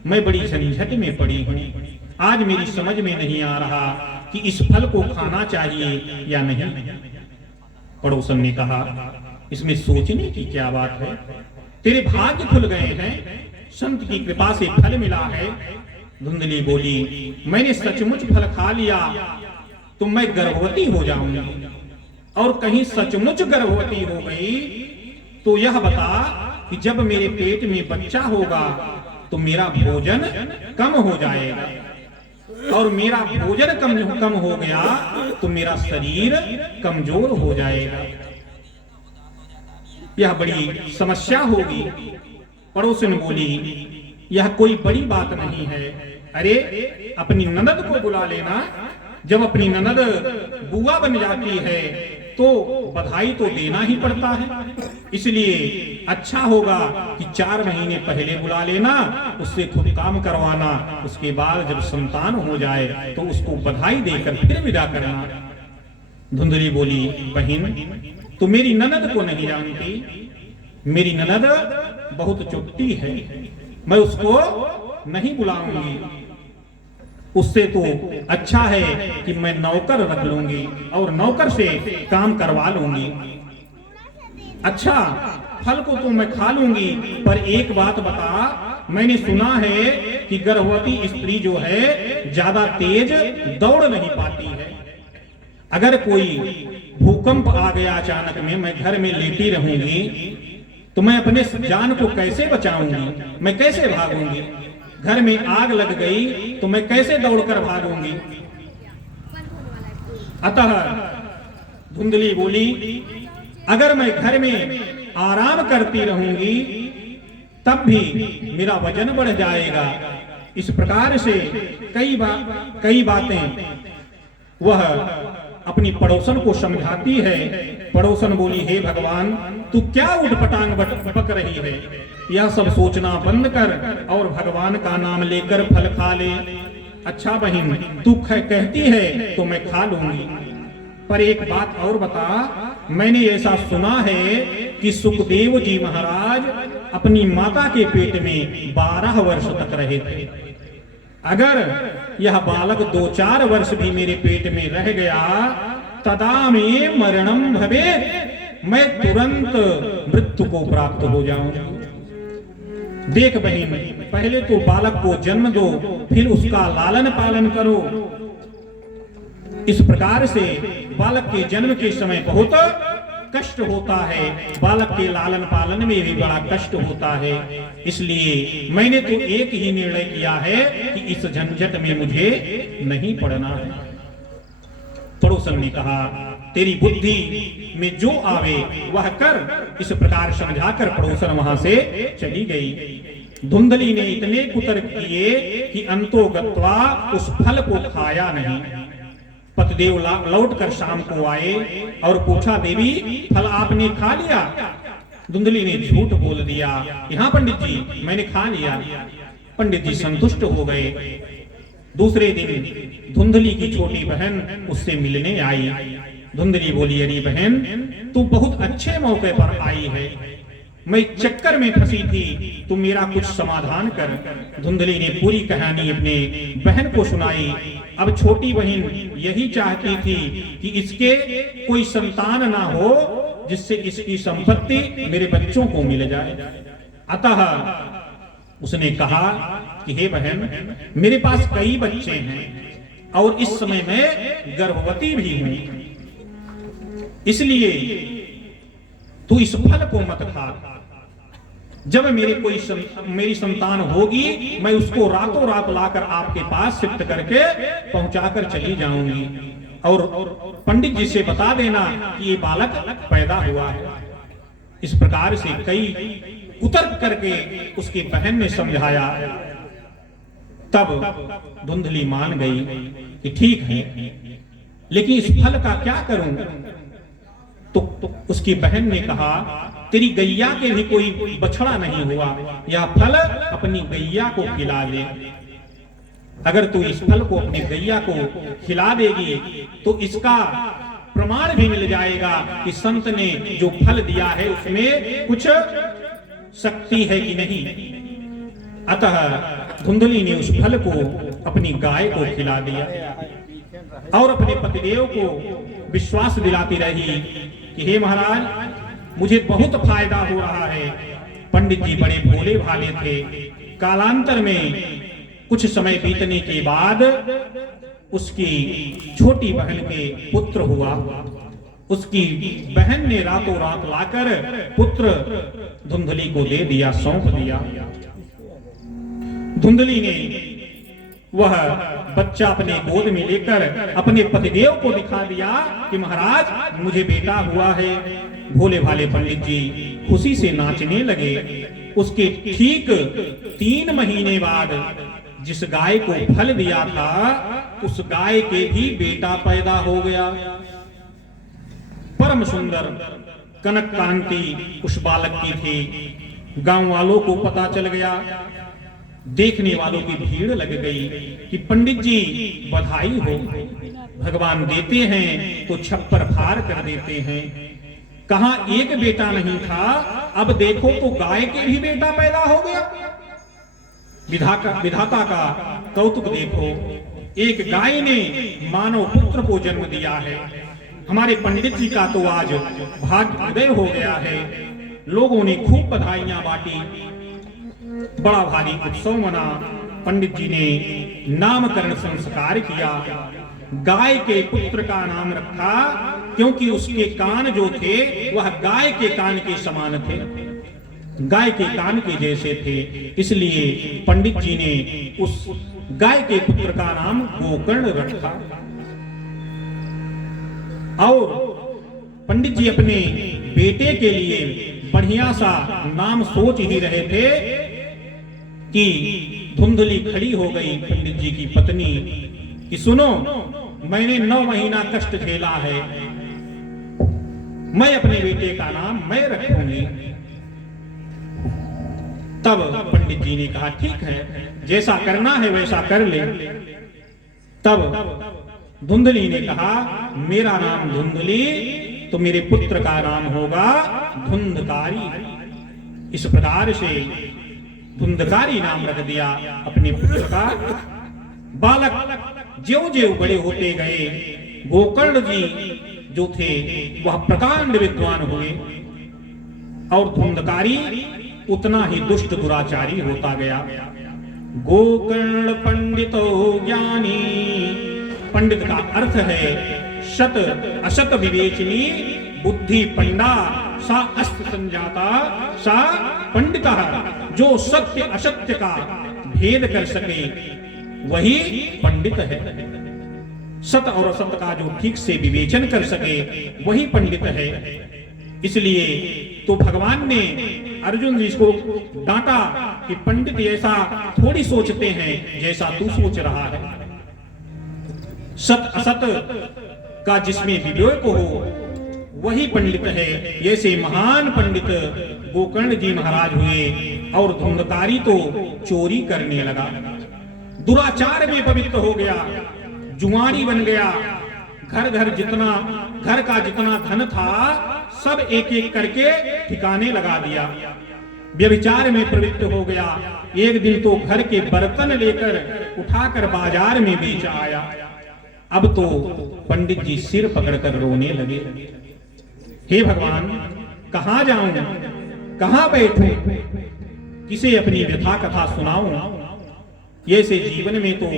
मैं बड़ी झंझट में पड़ी हूं, आज मेरी समझ में नहीं आ रहा कि इस फल को खाना चाहिए या नहीं। पड़ोसन ने कहा इसमें सोचने की क्या बात है, तेरे भाग्य खुल गए हैं, संत की कृपा से फल मिला है। धुंधली बोली मैंने सचमुच फल खा लिया तो मैं गर्भवती हो जाऊंगी, और कहीं सचमुच गर्भवती हो गई तो यह बता कि जब मेरे पेट में बच्चा होगा तो मेरा भोजन कम हो जाएगा, और मेरा भोजन कम हो गया तो मेरा शरीर कमजोर हो जाएगा, यह बड़ी समस्या होगी। पड़ोसन बोली यह कोई बड़ी बात नहीं है, अरे अपनी ननद को बुला लेना, जब अपनी ननद बुआ बन जाती है तो बधाई तो देना ही पड़ता है, इसलिए अच्छा होगा कि 4 महीने पहले बुला लेना, उससे खुद काम करवाना, उसके बाद जब संतान हो जाए तो उसको बधाई देकर फिर विदा करना। धुंधली बोली बहन तू मेरी ननद को नहीं जानती, मेरी ननद बहुत चुट्टी है, मैं उसको नहीं बुलाऊंगी, उससे तो अच्छा है कि मैं नौकर रख लूंगी और नौकर से काम करवा लूंगी। अच्छा फल को तो मैं खा लूंगी, पर एक बात बता, मैंने सुना है कि गर्भवती स्त्री जो है ज्यादा तेज दौड़ नहीं पाती है, अगर कोई भूकंप आ गया अचानक में, मैं घर में लेटी रहूंगी तो मैं अपने जान को कैसे बचाऊंगी, मैं कैसे भागूंगी, घर में आग लग गई तो मैं कैसे दौड़कर भागूंगी। अतः धुंधली बोली अगर मैं घर में आराम करती रहूंगी तब भी मेरा वजन बढ़ जाएगा। इस प्रकार से कई बातें वह अपनी पड़ोसन को समझाती है। पड़ोसन बोली हे भगवान तू क्या उठपटांग बक रही है, यह सब सोचना बंद कर और भगवान का नाम लेकर फल खा ले। अच्छा बहन तू कहती है तो मैं खा लूंगी, पर एक बात और बता, मैंने ऐसा सुना है कि सुखदेव जी महाराज अपनी माता के पेट में 12 वर्ष तक रहे थे, अगर यह बालक 2-4 वर्ष भी मेरे पेट में रह गया तदा में मरणम भवे, मैं तुरंत मृत्यु को प्राप्त हो जाऊंगा। देख बहन पहले तो बालक को जन्म दो, फिर उसका लालन पालन करो। इस प्रकार से बालक के जन्म के समय बहुत कष्ट होता है, बालक के लालन पालन में भी बड़ा कष्ट होता है, इसलिए मैंने तो एक ही निर्णय किया है कि इस झंझट में मुझे नहीं पड़ना है। पड़ोसन ने कहा तेरी बुद्धि में जो आवे वह कर। इस प्रकार समझाकर पड़ोसन वहां से चली गई। धुंधली ने इतने कुतर्क किए कि अंतो गत्वा उस फल को खाया नहीं। पतिदेव लौट कर शाम को आए और पूछा देवी फल आपने खा लिया? धुंधली ने झूठ बोल दिया, हाँ पंडित जी मैंने खा लिया। पंडित जी संतुष्ट हो गए। दूसरे दिन धुंधली की छोटी बहन उससे मिलने आई। धुंधली बोली अरे बहन तू बहुत अच्छे मौके पर आई है, मैं चक्कर में फंसी थी, तू मेरा कुछ समाधान कर। धुंधली ने पूरी कहानी अपने बहन को सुनाई। अब छोटी बहन यही चाहती थी कि इसके कोई संतान ना हो जिससे इसकी संपत्ति मेरे बच्चों को मिल जाए। अतः उसने कहा कि हे बहन, मेरे पास कई बच्चे हैं और इस समय मैं गर्भवती भी हूं, इसलिए तू इस फल को मत खा। जब मेरी संतान होगी, मैं उसको रातों रात लाकर आपके पास सिक्त करके पहुंचाकर चली जाऊंगी, और पंडित जी से बता देना कि ये बालक पैदा हुआ है। इस प्रकार से कई कुतर्क करके उसकी बहन ने समझाया। तब धुंधली मान गई कि ठीक है, लेकिन इस फल का क्या करूं? तो उसकी बहन ने कहा, तेरी गैया के भी कोई बछड़ा नहीं हुआ, यह फल अपनी गैया को खिला दे। अगर तू इस फल को अपनी गैया को खिला देगी तो इसका प्रमाण भी मिल जाएगा कि संत ने जो फल दिया है उसमें कुछ शक्ति है कि नहीं। अतः धुंधली ने उस फल को अपनी गाय को खिला दिया और अपने पतिदेव को विश्वास दिलाती रही कि हे महाराज, मुझे बहुत फायदा हो रहा है। पंडित जी बड़े भोले भाले थे। कालांतर में कुछ समय बीतने के बाद उसकी छोटी बहन के पुत्र हुआ। उसकी बहन ने रातों रात लाकर पुत्र धुंधली को दे दिया, सौंप दिया। धुंधली ने वह बच्चा अपने गोद में लेकर अपने पतिदेव को दिखा दिया कि महाराज, मुझे बेटा हुआ है। भोले भाले पंडित जी खुशी से नाचने लगे। उसके ठीक 3 महीने बाद जिस गाय को फल दिया था, उस गाय के भी बेटा पैदा हो गया। परम सुंदर कनक कांति उस बालक की थी। गांव वालों को पता चल गया, देखने वालों की भीड़ लग गई कि पंडित जी बधाई हो, भगवान देते हैं तो छप्पर फाड़ कर देते हैं। कहां एक बेटा नहीं था, अब देखो तो गाय के भी बेटा पैदा हो गया। विधाता का कौतुक देखो, एक गाय ने मानव पुत्र को जन्म दिया है। हमारे पंडित जी का तो आज भाग्योदय हो गया है। लोगों ने खूब बधाइयां बांटी, बड़ा भारी उत्सव मना। पंडित जी ने नामकरण संस्कार किया। गाय के पुत्र का नाम रखा क्योंकि उसके कान जो थे वह गाय के कान के समान थे, गाय के कान के जैसे थे। इसलिए पंडित जी ने उस गाय के पुत्र का नाम गोकर्ण रखा। और पंडित जी अपने बेटे के लिए बढ़िया सा नाम सोच ही रहे थे कि धुंधली खड़ी हो गई पंडित जी की पत्नी कि सुनो, मैंने 9 महीना कष्ट झेला है, मैं अपने बेटे का नाम मैं रखूंगी। तब पंडित जी ने कहा ठीक है, जैसा करना है वैसा कर ले। तब धुंधली ने कहा मेरा नाम धुंधली, तो मेरे पुत्र का नाम होगा धुंधकारी। इस प्रकार से धुंधकारी नाम रख दिया अपने पुत्र का। बालक ज्यों-ज्यों बड़े होते गए, गोकर्ण जी जो थे वह प्रकांड विद्वान हुए और धुंधकारी उतना ही दुष्ट दुराचारी होता गया। गोकर्ण पंडितो ज्ञानी, पंडित का अर्थ है शत असत विवेचनी, बुद्धि पंडा सा अस्त संजाता सा पंडिता। जो सत्य असत्य का भेद कर सके वही पंडित है। सत और असत का जो ठीक से विवेचन कर सके वही पंडित है। इसलिए तो भगवान ने अर्जुन जी को डांटा कि पंडित ऐसा थोड़ी सोचते हैं जैसा तू सोच रहा है। सत असत का जिसमें विवेक हो वही पंडित है। ऐसे महान पंडित गोकर्ण जी महाराज हुए और धुंधकारी तो चोरी करने लगा, दुराचार में पवित्र हो गया, जुआरी बन गया। घर का जितना धन था सब एक एक करके ठिकाने लगा दिया, व्यभिचार में प्रवृत्त हो गया। एक दिन तो घर के बर्तन लेकर उठाकर बाजार में बेच आया। अब तो पंडित जी सिर पकड़कर रोने लगे, हे भगवान कहां जाऊं, कहां बैठूं किसे अपनी व्यथा कथा सुनाऊं। ऐसे जीवन में तो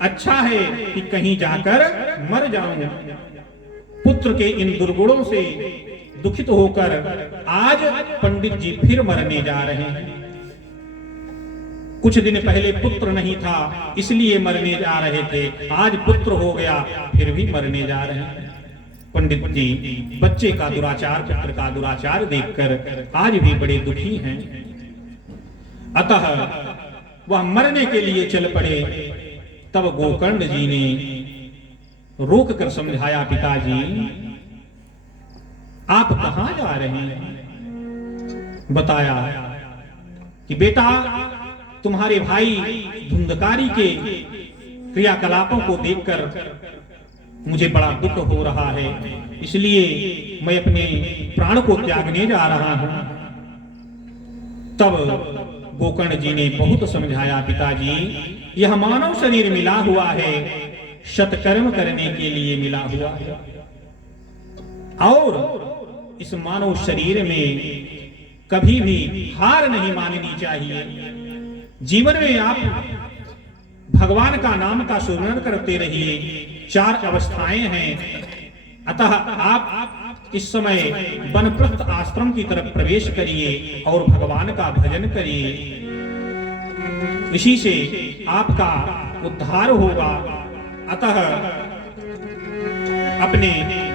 अच्छा है कि कहीं जाकर मर जाऊं। पुत्र के इन दुर्गुणों से दुखित होकर आज पंडित जी फिर मरने जा रहे हैं। कुछ दिन पहले पुत्र नहीं था इसलिए मरने जा रहे थे, आज पुत्र हो गया फिर भी मरने जा रहे हैं। पंडित जी बच्चे का दुराचार, पुत्र का दुराचार देखकर आज भी बड़े दुखी हैं। अतः वह मरने के लिए चल पड़े। तब गोकर्ण जी ने रोक कर समझाया, पिताजी आप कहां जा रहे हैं? बताया कि बेटा तुम्हारे भाई धुंधकारी के क्रियाकलापों को देखकर मुझे बड़ा दुख हो रहा है, इसलिए मैं अपने प्राण को त्यागने जा रहा हूं। तब गोकर्ण जी ने बहुत समझाया, पिताजी यह मानव शरीर मिला हुआ है, सत्कर्म करने के लिए मिला हुआ है और इस मानव शरीर में कभी भी हार नहीं माननी चाहिए। जीवन में आप भगवान का नाम का स्मरण करते रहिए। 4 अवस्थाएं हैं, अतः आप इस समय वनप्रस्थ आश्रम की तरफ प्रवेश करिए और भगवान का भजन करिए। इसी से आपका उद्धार होगा। अतः अपने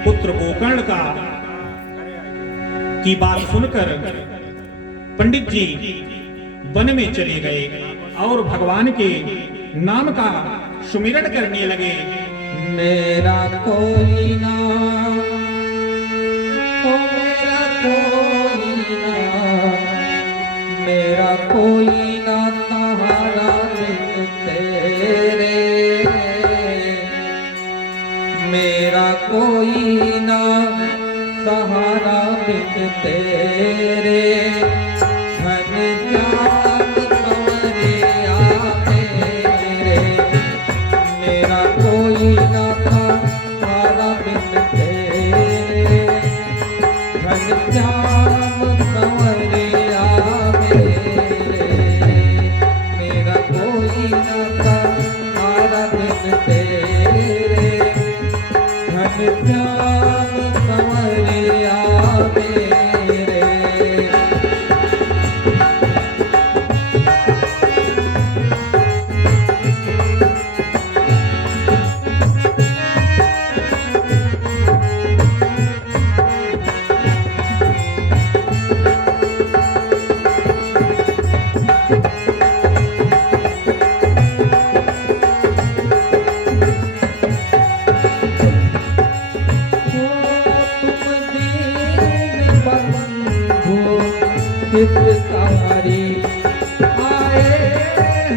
पुत्र गोकर्ण का की बात सुनकर पंडित जी वन में चले गए और भगवान के नाम का सुमिरन करने लगे। मेरा कोई ना, ओ मेरा कोई ना, मेरा कोई ना सहारा बिन तेरे, मेरा कोई ना सहारा बिन तेरे, धन जान संवरिया तेरे, मेरा कोई ना सहारा बिन तेरे, धन जान संवरिया मेरे, मेरा कोई ना सहारा बिन तेरे, धन जान संवरिया मेरे। हितकारी आए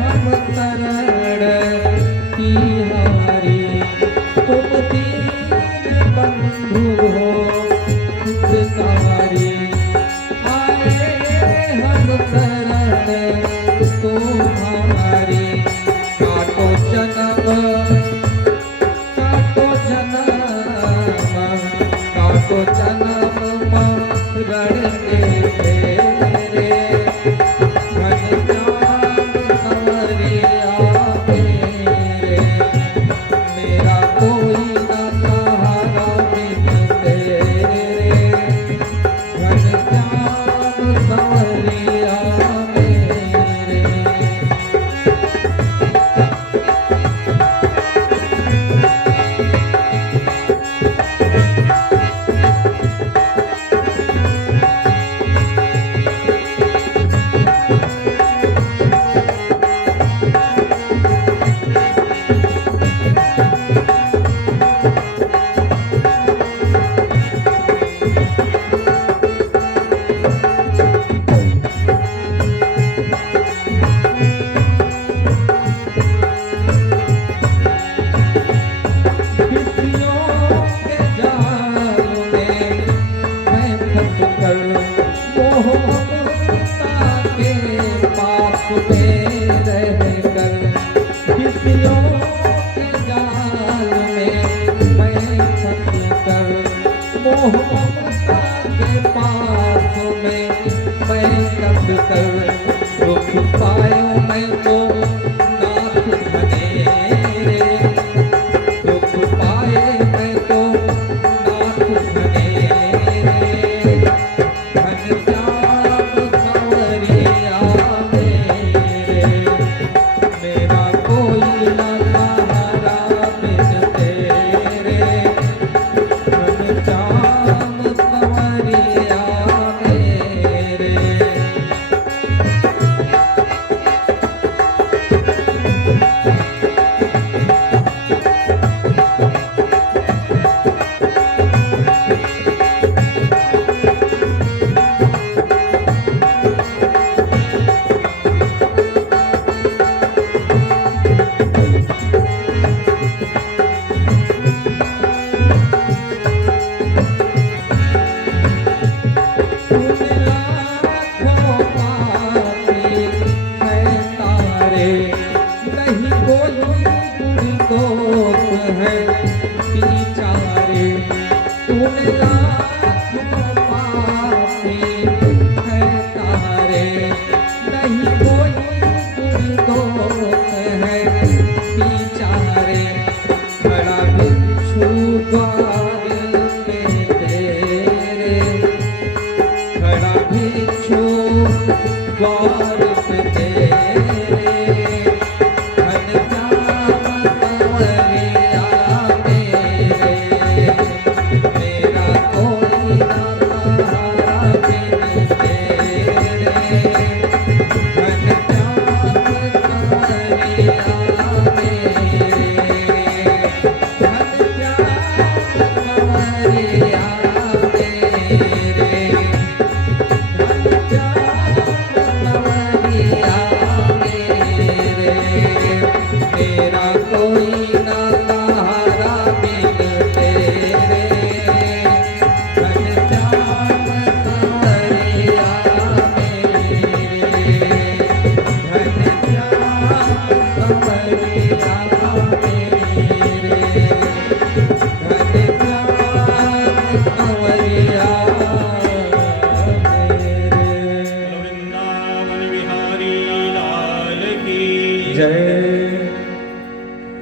हम शरण तिहारी, तुम दीन बंधु हो हितकारी, आए हम शरण तुम्हारी, काटो जन्म काटो जन्म, काटो जन्म मरण के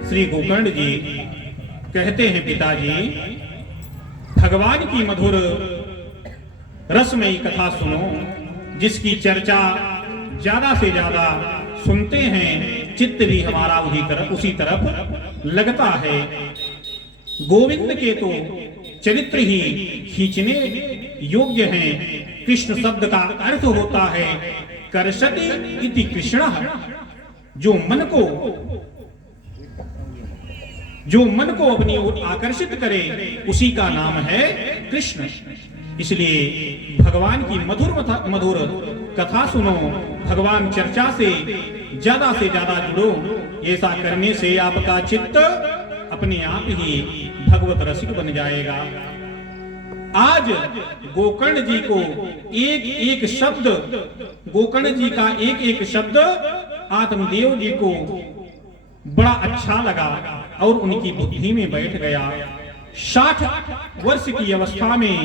श्री गोकर्ण जी कहते हैं, पिताजी भगवान की मधुर रसमयी कथा सुनो, जिसकी चर्चा ज्यादा से ज्यादा सुनते हैं चित्त भी हमारा उसी तरफ लगता है। गोविंद के तो चरित्र ही खींचने योग्य हैं। कृष्ण शब्द का अर्थ होता है कर्षति इति कृष्ण, जो मन को अपनी ओर आकर्षित करे उसी का नाम है कृष्ण। इसलिए भगवान की मधुर कथा सुनो, भगवान चर्चा से ज्यादा जुड़ो। ऐसा करने से आपका चित्त अपने आप ही भगवत रसिक बन जाएगा। आज गोकर्ण जी को एक एक शब्द, गोकर्ण जी का एक एक शब्द आत्मदेव जी को बड़ा अच्छा लगा और उनकी बुद्धि में बैठ गया। 60 वर्ष की अवस्था में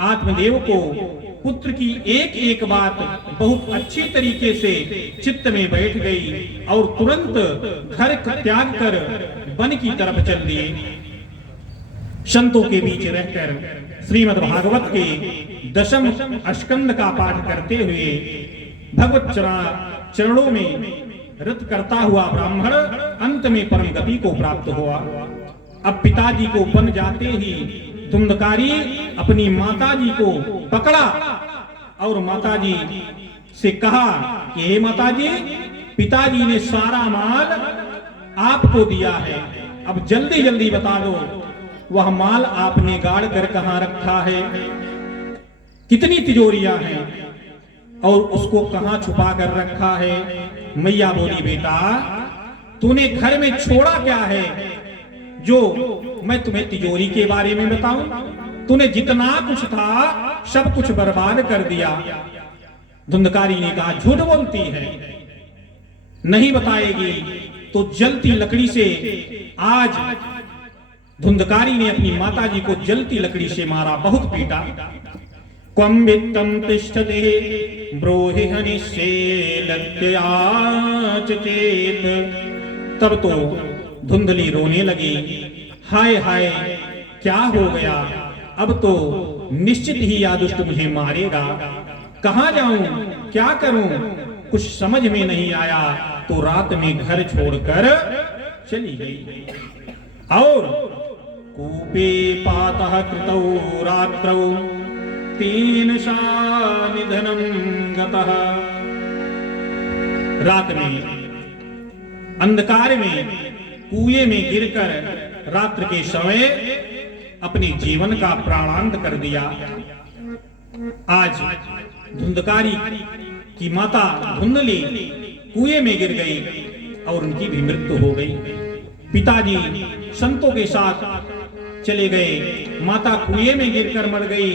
आत्मदेव को पुत्र की एक एक बात बहुत अच्छी तरीके से चित्त में बैठ गई और तुरंत घर त्याग कर वन की तरफ चल दिए। संतों के बीच रहकर श्रीमद् भागवत के 10वें स्कंद का पाठ करते हुए भगवत चरणों में रत करता हुआ ब्राह्मण अंत में परम गति को प्राप्त हुआ। अब पिताजी को बन जाते ही धुंधकारी अपनी माताजी को पकड़ा और माताजी से कहा कि हे माताजी, पिताजी ने सारा माल आपको दिया है, अब जल्दी जल्दी बता दो वह माल आपने गाड़ कर कहां रखा है, कितनी तिजोरियां हैं और उसको कहां छुपा कर रखा है। मैया बोली, बेटा तूने घर में छोड़ा क्या है जो मैं तुम्हें तिजोरी के बारे में बताऊं? तूने जितना कुछ था सब कुछ बर्बाद कर दिया। धुंधकारी ने कहा, झूठ बोलती है, नहीं बताएगी तो जलती लकड़ी से। आज धुंधकारी ने अपनी माताजी को जलती लकड़ी से मारा, बहुत पीटा। क्वं वित्तं तिष्ठते ब्रूहि हनिष्येलत्याच चेत। तब तो धुंधली रोने लगी, हाय हाय क्या हो गया, अब तो निश्चित ही यह दुष्ट मुझे मारेगा। कहाँ जाऊं, क्या करूं, कुछ समझ में नहीं आया तो रात में घर छोड़कर चली गई। और कूपे पातः कृतौ रात्रौ तेन सा निधनं गतः। रात में अंधकार में कुएं में गिरकर रात्र के समय अपने जीवन का प्राणांत कर दिया। आज धुंधकारी की माता धुंधली कुएं में गिर गई और उनकी भी मृत्यु हो गई। पिताजी संतों के साथ चले गए, माता कुएं में गिरकर मर गई।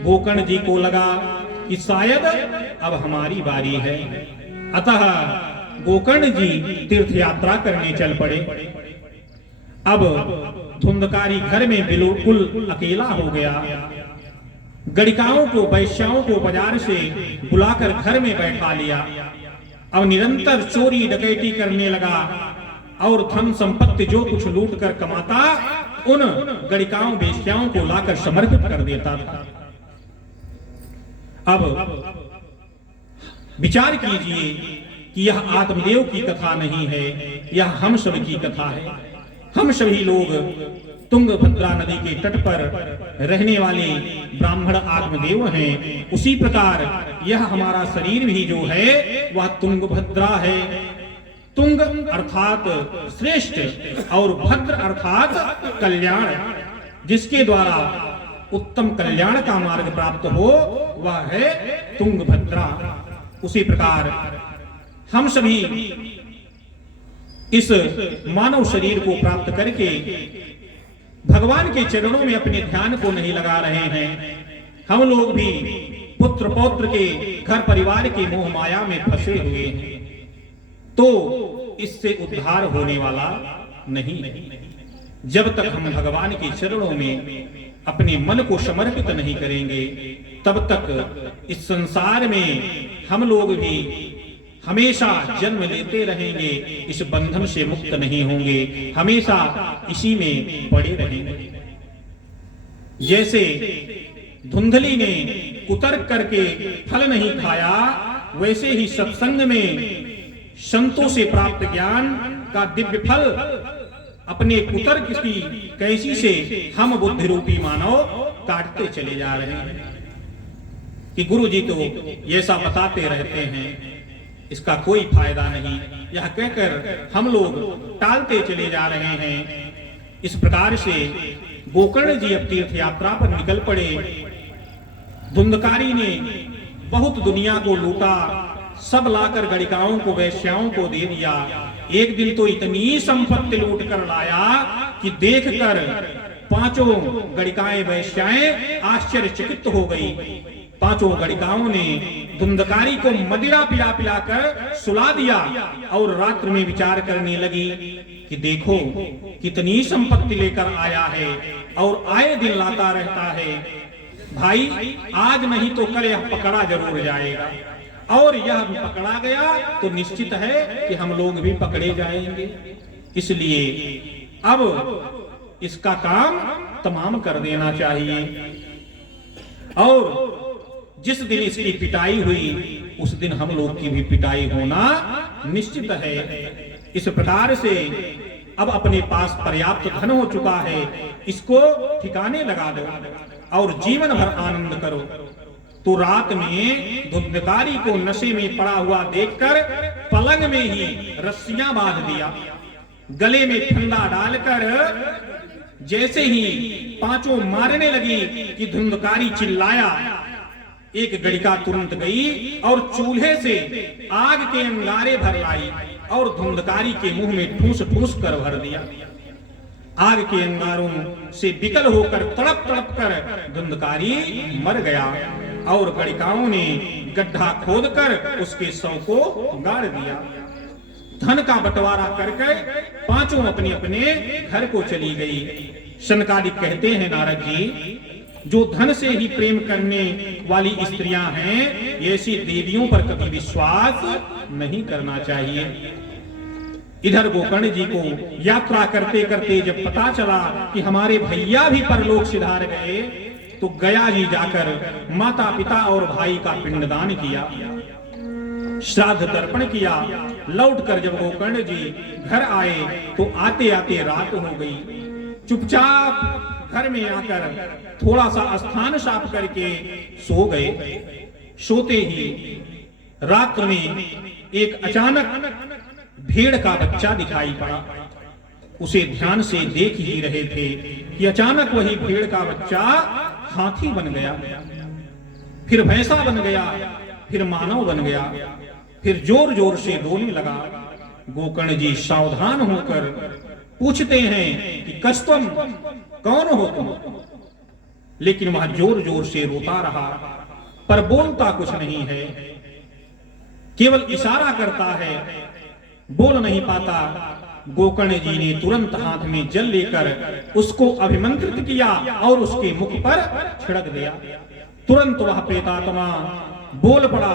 गोकर्ण जी को लगा कि शायद अब हमारी बारी है, अतः गोकर्ण जी तीर्थ यात्रा करने चल पड़े। अब धुंधकारी घर में बिल्कुल अकेला हो गया। गणिकाओं को, वैश्याओं को बाजार से बुलाकर घर में बैठा लिया। अब निरंतर चोरी डकैती करने लगा और धन संपत्ति जो कुछ लूट कर कमाता उन गणिकाओं वेश्याओं को लाकर समर्पित कर देता था। अब विचार कीजिए कि यह आत्मदेव की कथा नहीं है, यह हम सब की कथा है। हम सभी लोग तुंगभद्रा नदी के तट पर रहने वाले ब्राह्मण आत्मदेव हैं। उसी प्रकार यह हमारा शरीर भी जो है वह तुंगभद्रा है। तुंग अर्थात श्रेष्ठ और भद्र अर्थात कल्याण, जिसके द्वारा उत्तम कल्याण का मार्ग प्राप्त हो वह है तुंगभद्रा। उसी प्रकार हम सभी इस मानव शरीर को प्राप्त करके भगवान के चरणों में अपने ध्यान को नहीं लगा रहे हैं। हम लोग भी पुत्र पौत्र के घर परिवार के मोह माया में फंसे हुए हैं, तो इससे उद्धार होने वाला नहीं। जब तक हम भगवान के चरणों में अपने मन को समर्पित नहीं करेंगे तब तक इस संसार में हम लोग भी हमेशा जन्म लेते रहेंगे, इस बंधन से मुक्त नहीं होंगे, हमेशा इसी में पड़े रहेंगे। जैसे धुंधली ने कुतर्क करके फल नहीं खाया, वैसे ही सत्संग में संतों से प्राप्त ज्ञान का दिव्य फल अपने कुतर्क की कैसी से हम बुद्धि रूपी मानव काटते चले जा रहे हैं कि गुरु जी तो ऐसा बताते रहते हैं, इसका कोई फायदा नहीं, यह कहकर हम लोग टालते चले जा रहे हैं। इस प्रकार से गोकर्ण जी अब तीर्थ यात्रा पर निकल पड़े। धुंधकारी ने बहुत दुनिया को लूटा, सब लाकर गणिकाओं को वैश्याओं को दे दिया। एक दिन तो इतनी संपत्ति लूट कर लाया कि देखकर पांचों गणिकाएं वैश्याएं आश्चर्यचकित हो गई। पांचों गणिकाओं ने धुंधकारी को मदिरा पिला पिलाकर सुला दिया और रात्र में विचार करने लगी कि देखो कितनी संपत्ति लेकर आया है और आए दिन लाता रहता है। भाई आज नहीं तो कल यह पकड़ा जरूर जाएगा, और यह पकड़ा गया तो निश्चित है कि हम लोग भी पकड़े जाएंगे। इसलिए अब इसका काम तमाम कर देना चाहिए। और जिस दिन इसकी पिटाई हुई उस दिन हम लोग की भी पिटाई होना निश्चित है। इस प्रकार से अब अपने पास पर्याप्त धन हो चुका है, इसको ठिकाने लगा दो और जीवन भर आनंद करो। तो रात में धुंधकारी को नशे में पड़ा हुआ देखकर पलंग में ही रस्सियां बांध दिया, गले में फंदा डालकर जैसे ही पांचों मारने लगी कि धुंधकारी चिल्लाया। एक गणिका तुरंत गई और चूल्हे से आग के अंगारे भर लाई और धुंधकारी के मुंह में ठूस ठूस कर भर दिया। आग के अंगारों से विकल होकर तड़प तड़प कर धुंधकारी मर गया और गणिकाओं ने गड्ढा खोदकर उसके शव को गाड़ दिया। धन का बंटवारा करके पांचों अपने अपने घर को चली गई। शनकादिक कहते हैं नारद जी, जो धन से ही प्रेम करने वाली स्त्रियां हैं, ऐसी देवियों पर कभी विश्वास नहीं करना चाहिए। इधर गोकर्ण जी को यात्रा करते करते जब पता चला कि हमारे भैया भी परलोक सिधार गए, तो गया जी जाकर माता पिता और भाई का पिंडदान किया, श्राद्ध तर्पण किया। लौटकर जब गोकर्ण जी घर आए तो आते आते रात हो गई। चुपचाप घर में आकर थोड़ा सा स्थान साफ करके सो गए। सोते ही रात्र में एक अचानक भेड़ का बच्चा दिखाई पड़ा। उसे ध्यान से देख ही रहे थे कि अचानक वही भेड़ का बच्चा हाथी बन गया, फिर भैंसा बन गया, फिर मानव बन गया, फिर जोर जोर से रोने लगा। गोकर्ण जी सावधान होकर पूछते हैं कि कस्तम, कौन हो तुम? लेकिन वह जोर जोर से रोता रहा, पर बोलता कुछ नहीं है, केवल इशारा करता है, बोल नहीं पाता। गोकर्ण जी ने तुरंत हाथ में जल लेकर उसको अभिमंत्रित किया और उसके मुख पर छिड़क दिया। तुरंत वह प्रेतात्मा बोल पड़ा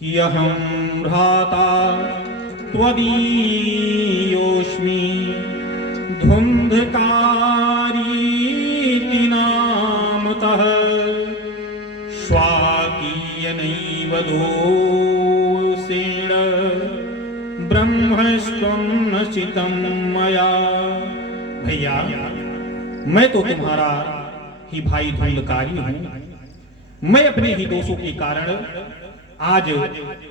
कि अहं भ्राता त्वदीयोऽस्मि धुंधकारीति नामतः स्वाकीयनैव दोषेण ब्रह्मस्त्वं नचितं मया। भैया, मैं तो तुम्हारा ही भाई धुंधकारी हूं। मैं अपने ही दोषों के कारण आज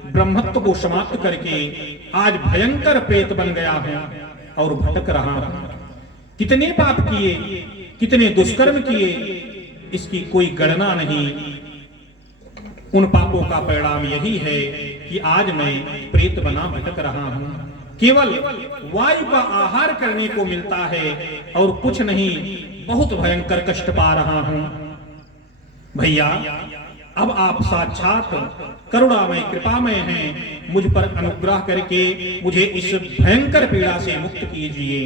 ब्रह्मत्व को समाप्त करके आज भयंकर प्रेत बन गया हूं और भटक रहा हूं। कितने पाप किए, कितने दुष्कर्म किए, इसकी कोई गणना नहीं। उन पापों का परिणाम यही है कि आज मैं प्रेत बना भटक रहा हूं। केवल वायु का आहार करने को मिलता है और कुछ नहीं, बहुत भयंकर कष्ट पा रहा हूं। भैया, अब आप साक्षात करुणामय कृपामय हैं, मुझ पर अनुग्रह करके मुझे इस भयंकर पीड़ा से मुक्त कीजिए।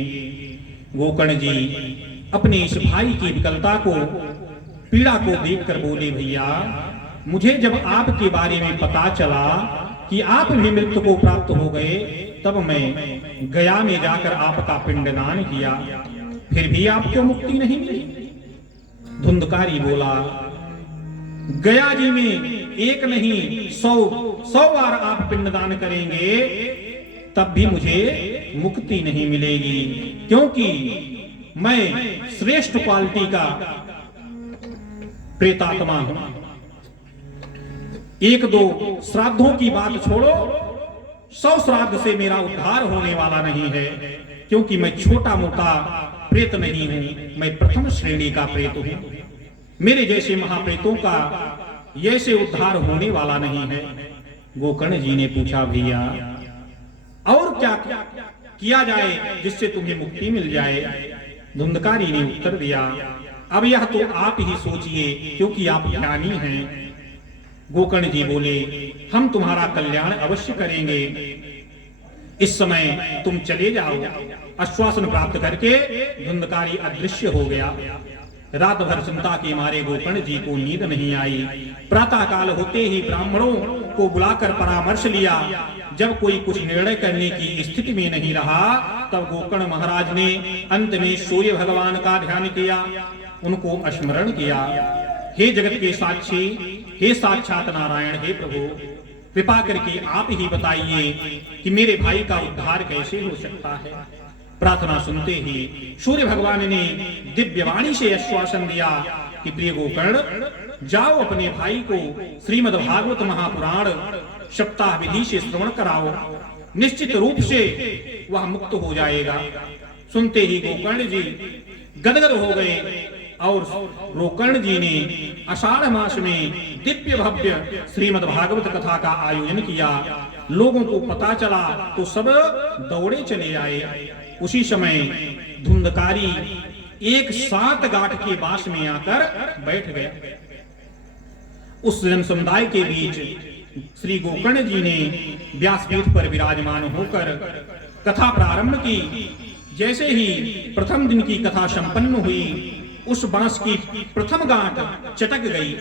गोकर्ण जी अपने इस भाई की विकलता को, पीड़ा को देखकर बोले, भैया, मुझे जब आपके बारे में पता चला कि आप भी मृत्यु को प्राप्त हो गए, तब मैं गया में जाकर आपका पिंडदान किया, फिर भी आपको मुक्ति नहीं मिली। धुंधकारी बोला, गया जी में एक नहीं 100 बार आप पिंडदान करेंगे तब भी मुझे मुक्ति नहीं मिलेगी, क्योंकि मैं श्रेष्ठ क्वालिटी का प्रेतात्मा हूं। 1-2 श्राद्धों की बात छोड़ो, 100 श्राद्ध से मेरा उद्धार होने वाला नहीं है, क्योंकि मैं छोटा मोटा प्रेत नहीं हूं, मैं प्रथम श्रेणी का प्रेत हूं। मेरे जैसे महाप्रेतों का ऐसे उद्धार होने वाला नहीं है। गोकर्ण जी ने पूछा, भैया और क्या किया जाए जिससे तुम्हें मुक्ति मिल जाए? धुंधकारी ने उत्तर दिया, अब यह तो आप ही सोचिए, क्योंकि आप ज्ञानी हैं। गोकर्ण जी बोले, हम तुम्हारा कल्याण अवश्य करेंगे, इस समय तुम चले जाओ। आश्वासन प्राप्त करके धुंधकारी अदृश्य हो गया। रात भर चिंता के मारे गोकर्ण जी को नींद नहीं आई। प्रातः काल होते ही ब्राह्मणों को बुलाकर परामर्श लिया। जब कोई कुछ निर्णय करने की स्थिति में नहीं रहा, तब गोकर्ण महाराज ने अंत में सूर्य भगवान का ध्यान किया, उनको स्मरण किया। हे जगत के साक्षी, हे साक्षात नारायण, हे प्रभु, कृपा करके आप ही बताइए कि मेरे भाई का उद्धार कैसे हो सकता है। प्रार्थना सुनते ही सूर्य भगवान ने दिव्य वाणी से आश्वासन दिया कि प्रिय गोकर्ण, जाओ अपने भाई को श्रीमद् भागवत महापुराण सप्ताह विधि से श्रवण कराओ, निश्चित रूप से वह मुक्त हो जाएगा। सुनते ही गोकर्ण जी गदगद हो गए और गोकर्ण जी ने आषाढ़ मास में दिव्य भव्य श्रीमद् भागवत कथा का आयोजन किया। लोगों को पता चला तो सब दौड़े चले आए। उसी समय धुंधकारी एक 7 गांठ के बांस में आकर बैठ गया। उस जन समुदाय के बीच श्री गोकर्ण जी ने व्यासपीठ पर विराजमान होकर कथा प्रारंभ की। जैसे ही प्रथम दिन की कथा संपन्न हुई, उस बांस की प्रथम गांठ चटक गई,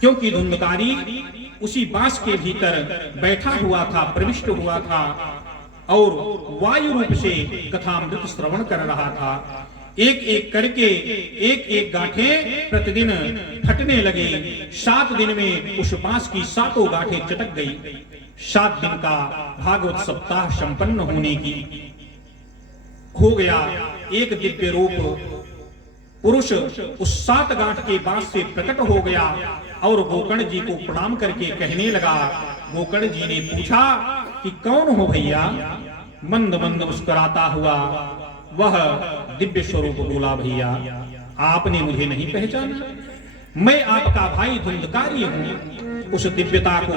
क्योंकि धुंधकारी उसी बांस के भीतर बैठा हुआ था, प्रविष्ट हुआ था। और वायु रूप से कथामृत श्रवण कर रहा था। एक एक करके एक एक गांठें प्रतिदिन फटने लगे। 7 दिन में उस बांस की 7 गांठें चटक गई। 7 दिन का भागवत सप्ताह संपन्न होने की हो गया। एक दिव्य रूप पुरुष उस 7 गांठ के बांस से प्रकट हो गया और गोकर्ण जी को प्रणाम करके कहने लगा। गोकर्ण जी ने पूछा कि कौन हो भैया? मंद मंद मुस्कुराता हुआ वह दिव्य स्वरूप बोला, भैया आपने मुझे नहीं पहचाना, मैं आपका भाई धुंधकारी हूं। उस दिव्यता को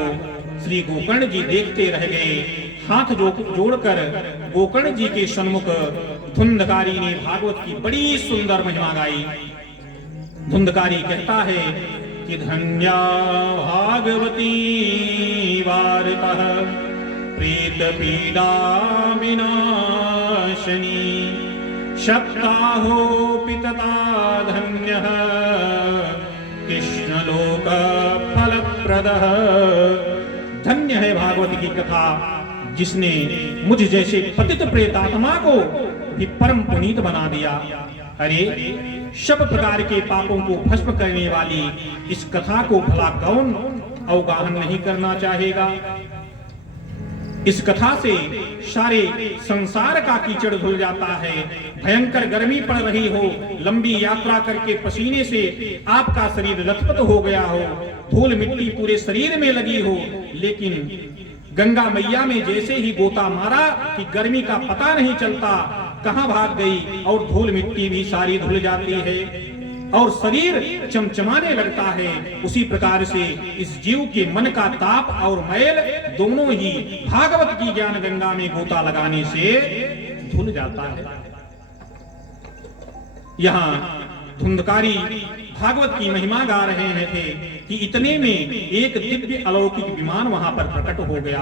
श्री गोकर्ण जी देखते रह गए। हाथ जोड़कर गोकर्ण जी के सन्मुख धुंधकारी ने भागवत की बड़ी सुंदर महिमा गाई। धुंधकारी कहता है कि धन्या भागवती वार्तः प्रेत पीड़ा विनाशिनी सप्ताहोऽपि तथा धन्यः कृष्णलोक फलप्रदः। धन्य है भागवत की कथा जिसने मुझ जैसे पतित प्रेतात्मा को भी परम पुनीत बना दिया। अरे सब प्रकार के पापों को भस्म करने वाली इस कथा को भला कौन अवगाहन नहीं करना चाहेगा। इस कथा से सारे संसार का कीचड़ धुल जाता है। भयंकर गर्मी पड़ रही हो, लंबी यात्रा करके पसीने से आपका शरीर लथपथ हो गया हो, धूल मिट्टी पूरे शरीर में लगी हो, लेकिन गंगा मैया में जैसे ही गोता मारा कि गर्मी का पता नहीं चलता कहां भाग गई और धूल मिट्टी भी सारी धुल जाती है और शरीर चमचमाने लगता है। उसी प्रकार से इस जीव के मन का ताप और मैल दोनों ही भागवत की ज्ञान गंगा में गोता लगाने से धुल जाता है। यहाँ धुंधकारी भागवत की महिमा गा रहे हैं थे कि इतने में एक दिव्य अलौकिक विमान वहां पर प्रकट हो गया।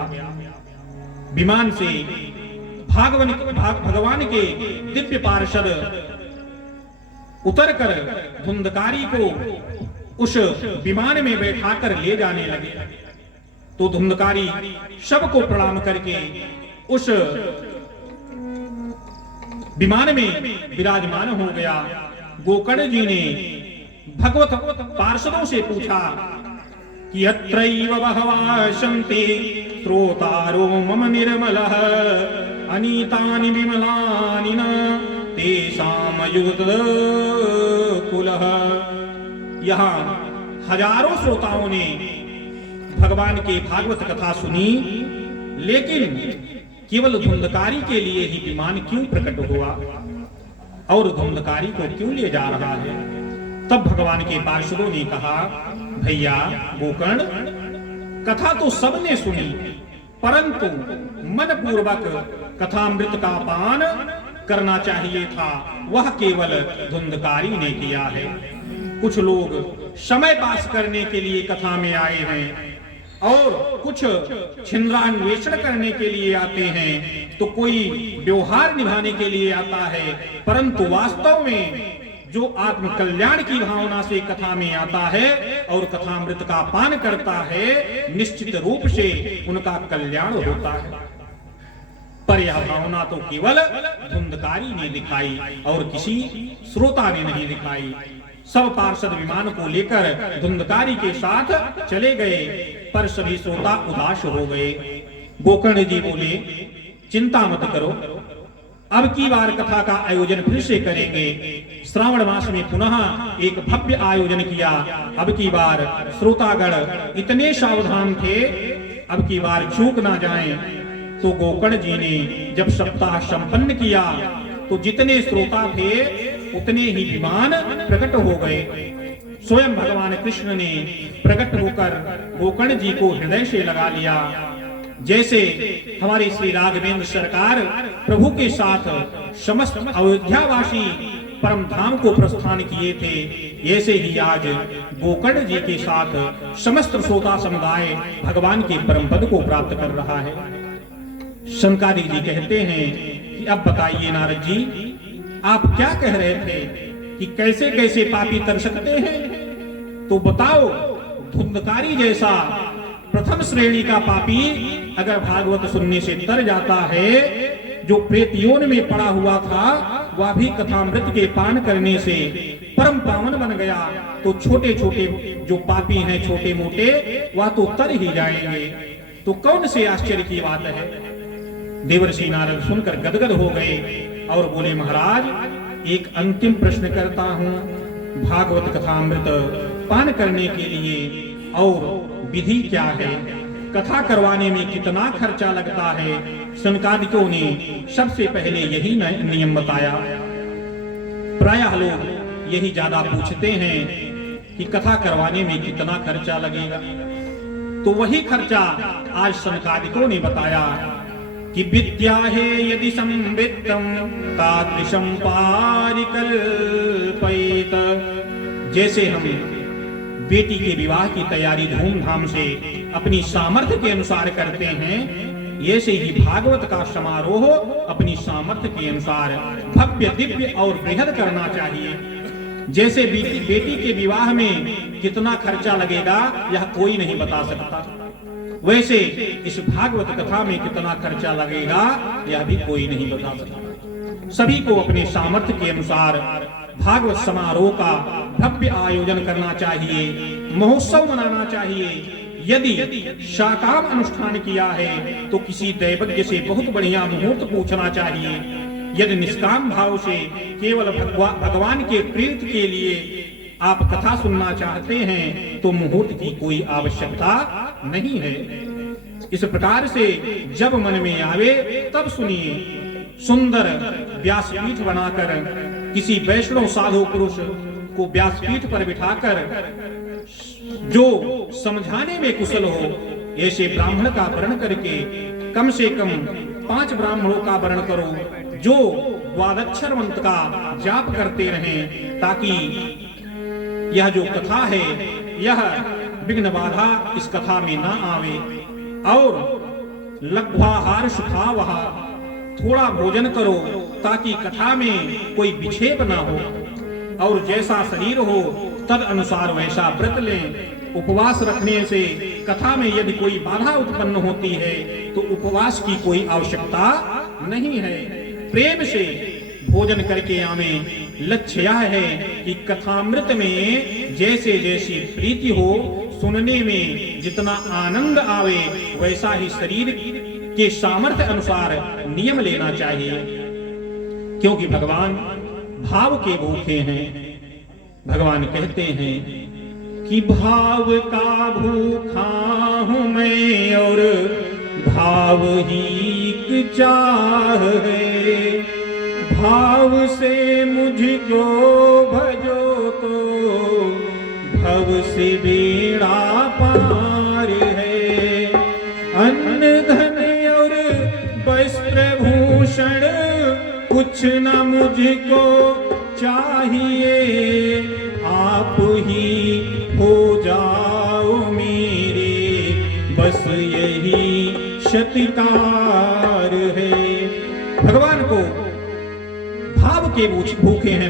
विमान से भगवान के दिव्य पार्षद उतरकर धुंधकारी को उस विमान में बैठाकर ले जाने लगे। तो धुंधकारी सबको प्रणाम करके उस विमान में विराजमान हो गया। गोकर्ण जी ने भगवत पार्षदों से पूछा कि अत्रैव बहवः सन्ति श्रोतारो मम निर्मलः अनीतानि विमलानि न तेषां युगकुलः। यहाँ हजारों श्रोताओं ने भगवान के भागवत कथा सुनी, लेकिन केवल धुंधकारी के लिए ही विमान क्यों प्रकट हुआ और धुंधकारी को क्यों ले जा रहा है? तब भगवान के पार्षदों ने कहा, भैया गोकर्ण, कथा तो सबने सुनी, परंतु मन पूर्वक कथामृत का पान करना चाहिए था, वह केवल धुंधकारी ने किया है। कुछ लोग समय पास करने के लिए कथा में आए हैं और कुछ छिंद्रान्वेषण करने के लिए आते हैं, तो कोई व्यवहार निभाने के लिए आता है, परंतु वास्तव में जो आत्म कल्याण की भावना से कथा में आता है और कथामृत का पान करता है, निश्चित रूप से उनका कल्याण होता है। पर यह भावना तो केवल धुंधकारी ने दिखाई और किसी श्रोता ने नहीं दिखाई। सब पार्षद विमान को लेकर धुंधकारी के साथ चले गए, पर सभी श्रोता उदास हो गए। गोकर्ण जी बोले, चिंता मत करो, अब की बार कथा का आयोजन फिर से करेंगे। श्रावण मास में पुनः एक भव्य आयोजन किया। अब की बार श्रोतागण इतने सावधान थे, अब की बार चूक ना जाएं। तो गोकर्ण जी ने जब सप्ताह संपन्न किया तो जितने श्रोता थे उतने ही विमान प्रकट हो गए। स्वयं भगवान कृष्ण ने प्रकट होकर गोकर्ण जी को हृदय से लगा लिया। जैसे हमारे श्री राघवेंद्र सरकार प्रभु के साथ समस्त अयोध्यावासी परम धाम को प्रस्थान किए थे, ऐसे ही आज गोकर्ण जी के साथ समस्त श्रोता समुदाय भगवान के परम पद को प्राप्त कर रहा है। शंकादिक जी कहते हैं कि अब बताइए नारद जी, आप क्या कह रहे थे कि कैसे कैसे पापी तर सकते हैं? तो बताओ, धुंधकारी जैसा प्रथम श्रेणी का पापी अगर भागवत सुनने से तर जाता है, जो प्रेत योनि में पड़ा हुआ था वह भी कथामृत के पान करने से परम पावन बन गया, तो छोटे छोटे जो पापी हैं छोटे मोटे वह तो तर ही जाएंगे। तो कौन से आश्चर्य की बात है। देवर्षि नारद सुनकर गदगद हो गए और बोले, महाराज एक अंतिम प्रश्न करता हूं, भागवत कथामृत पान करने के लिए और विधि क्या है, कथा करवाने में कितना खर्चा लगता है। सनकादिकों ने सबसे पहले यही नियम बताया। प्रायः लोग यही ज्यादा पूछते हैं कि कथा करवाने में कितना खर्चा लगेगा, तो वही खर्चा आज सनकादिकों ने बताया कि विद्या है यदि संवित्तम तादृशम पारिकल्पयेत। जैसे हम बेटी के विवाह की तैयारी धूमधाम से अपनी सामर्थ्य के अनुसार करते हैं, ऐसे ही भागवत का समारोह अपनी सामर्थ्य के अनुसार भव्य दिव्य और बृहद करना चाहिए। जैसे बेटी के विवाह में कितना खर्चा लगेगा यह कोई नहीं बता सकता, वैसे इस भागवत कथा में कितना खर्चा लगेगा यह भी कोई नहीं बता सकता। सभी को अपने सामर्थ्य के अनुसार भागवत समारोह का भव्य आयोजन करना चाहिए, महोत्सव मनाना चाहिए। यदि शाकाम अनुष्ठान किया है तो किसी दैवज्ञ से बहुत बढ़िया मुहूर्त पूछना चाहिए। यदि निष्काम भाव से केवल भगवान के प्रीति के लिए आप कथा सुनना चाहते हैं तो मुहूर्त की कोई आवश्यकता नहीं है। इस प्रकार से जब मन में आवे तब सुनिए। सुंदर व्यासपीठ बनाकर किसी वैष्णव साधु पुरुष को व्यासपीठ पर बिठाकर जो समझाने में कुशल हो ऐसे ब्राह्मण का वर्ण करके कम से कम 5 ब्राह्मणों का वर्ण करो जो द्वादक्षर मंत्र का जाप करते रहें, ताकि यह जो कथा है यह विघ्न बाधा इस कथा में ना आवे। और लघ्वाहार सुखावह, थोड़ा भोजन करो ताकि कथा में कोई विक्षेप ना हो, और जैसा शरीर हो तद अनुसार वैसा व्रत लें। उपवास रखने से कथा में यदि कोई बाधा उत्पन्न होती है तो उपवास की कोई आवश्यकता नहीं है। प्रेम से भोजन करके आवे। लक्ष्य यह है कि कथामृत में जैसे जैसी प्रीति हो, सुनने में जितना आनंद आवे वैसा ही शरीर के सामर्थ्य अनुसार नियम लेना चाहिए, क्योंकि भगवान भाव के भूखे हैं। भगवान कहते हैं कि भाव का भूखा हूं मैं और भाव ही एक चाह है। भाव से मुझको भजो तो भव से बेड़ा पार है। अन्न धन और वस्त्र भूषण कुछ न मुझको चाहिए, आप ही हो जाओ मेरे, बस यही शतकार है। भगवान को भाव के भूखे हैं।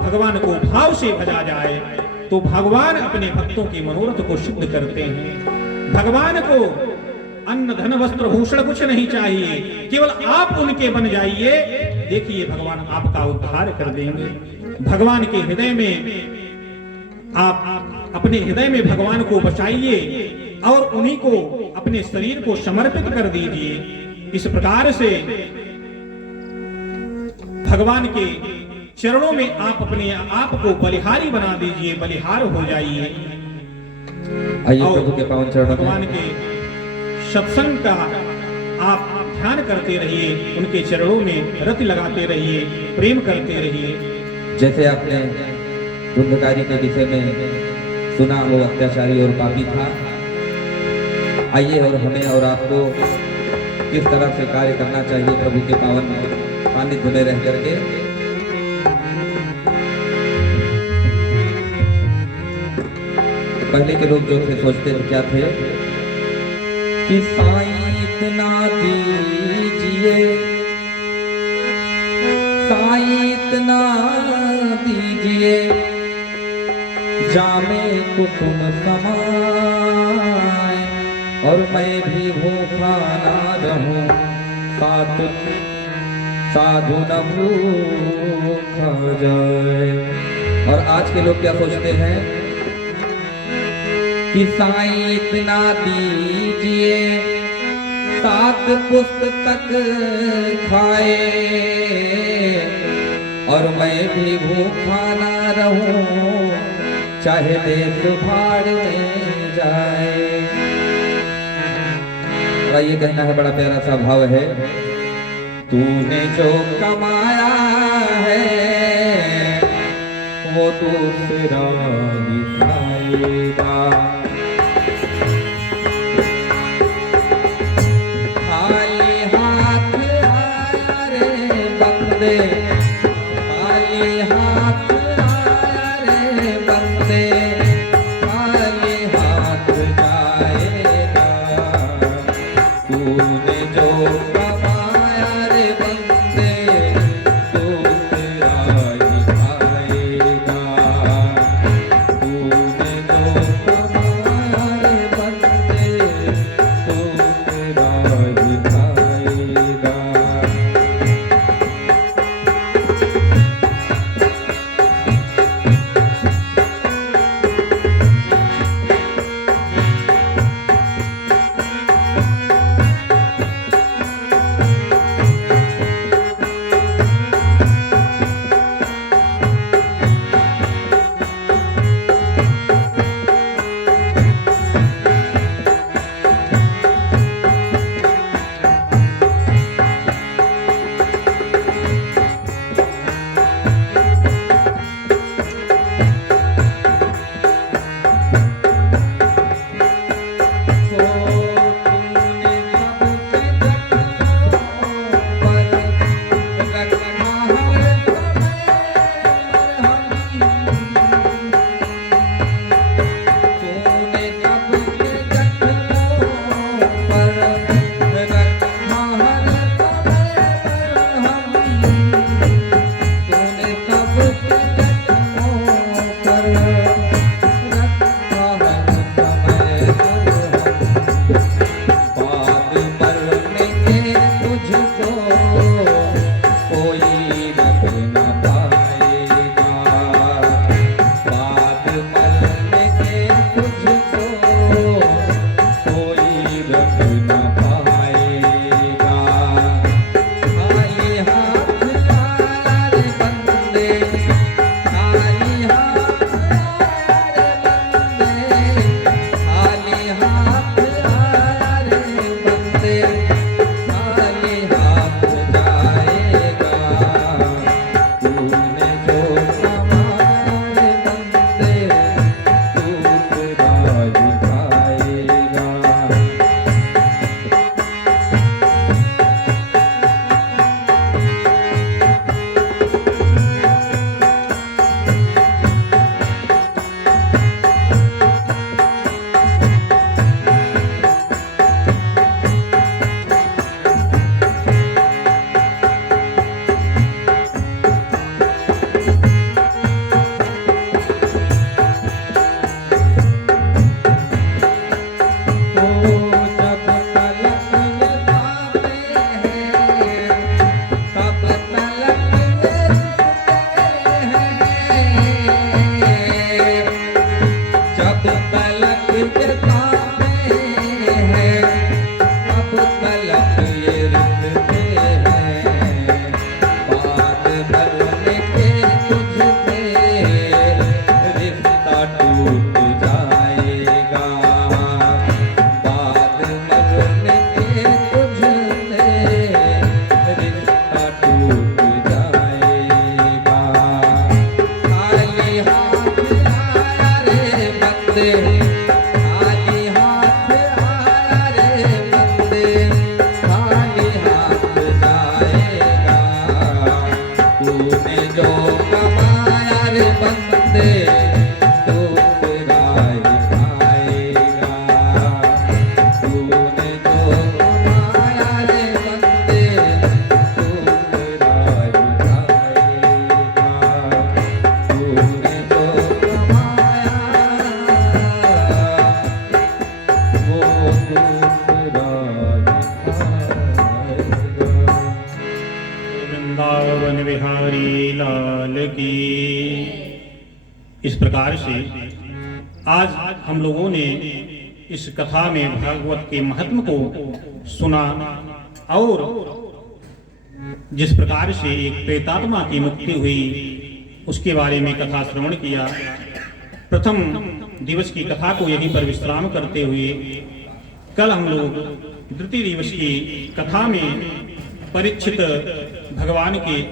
भगवान को भाव से भजा जाए तो भगवान अपने भक्तों के मनोरथ को सिद्ध करते हैं। भगवान को अन्न धन वस्त्र भूषण कुछ नहीं चाहिए, केवल आप उनके बन जाइए, देखिए भगवान आपका उद्धार कर देंगे। भगवान के हृदय में आप अपने हृदय में भगवान को बचाइए और उन्हीं को अपने शरीर को समर्पित कर दीजिए। इस प्रकार से भगवान के चरणों में आप अपने आप को बलिहारी बना दीजिए, बलिहार हो जाइए। आइए प्रभु के पावन चरणों में भगवान के सत्संग का आप ध्यान करते रहिए, उनके चरणों में रति लगाते रहिए, प्रेम करते रहिए। जैसे आपने धुंधकारी के विषय में सुना, वो अत्याचारी और पापी था। आइए और हमें और आपको किस तरह से कार्य करना चाहिए प्रभु के पावन सानिध्य में रह करके। पहले के लोग जो थे सोचते थे क्या थे कि साईं इतना दीजिए, साईं इतना दीजिए, जामे कुटुंब समाए। और मैं भी भूखा ना रहूं, साधु न भूखा जाए। और आज के लोग क्या सोचते हैं कि साईं इतना दीजिए 7 पुस्तक खाए, और मैं भी भूखा ना रहूं चाहे देश भाड़ में जाए। और ये कहना है, बड़ा प्यारा सा भाव है, तूने जो कमाया है वो दूसरा ही खाएगा। खाली हाथ आया रे बंदे, खाली हाथ आया रे बंदे, खाली हाथ जाएगा। तूने जो कमाया रे बंदे दूसरा ही खाएगा। तूने जो कमाया रे बंदे दूसरा ही खाएगा। प्रकार से आज हम लोगों ने इस कथा में भागवत के महत्व को सुना और जिस प्रकार से एक प्रेतात्मा की मुक्ति हुई उसके बारे में कथा श्रवण किया। प्रथम दिवस की कथा को यहीं पर विश्राम करते हुए कल हम लोग द्वितीय दिवस की कथा में परीक्षित भगवान के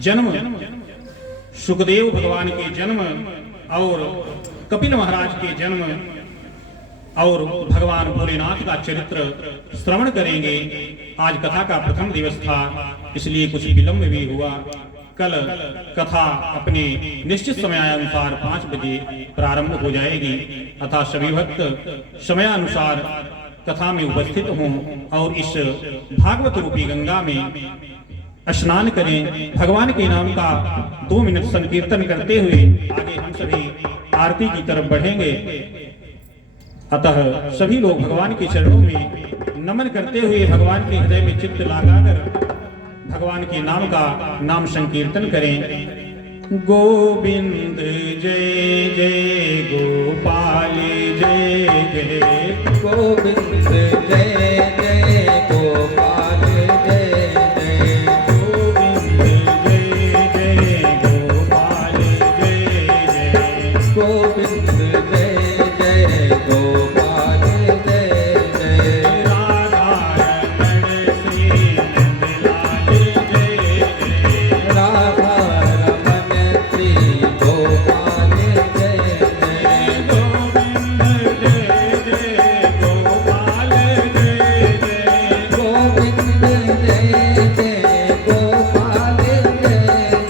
जन्म, सुखदेव भगवान के जन्म और कपिल महाराज के जन्म और भगवान भोलेनाथ का चरित्र श्रवण करेंगे। आज कथा का प्रथम दिवस था, इसलिए कुछ विलंब भी हुआ। कल कथा अपने निश्चित समयानुसार 5 बजे प्रारंभ हो जाएगी, अतः सभी भक्त समयानुसार कथा में उपस्थित हों और इस भागवत रूपी गंगा में स्नान करें। भगवान के नाम का 2 मिनट संकीर्तन करते हुए आगे हम सभी आरती की तरफ बढ़ेंगे। अतः सभी लोग भगवान के चरणों में नमन करते हुए भगवान के हृदय में चित्त लगाकर भगवान के नाम का नाम संकीर्तन करें। गोविंद जय जय गोपाल जय जय, गोविंद जय जय गोपाल जय जय, गोविंद जय जय गोपाल जय जय, गोविंद जय जय गोपाल जय जय, राधा रमण श्री नंदलाल जय जय, राधा रमण श्री गोपाल जय जय, गोविंद जय जय गोपाल जय जय, गोविंद जय जय गोपाल जय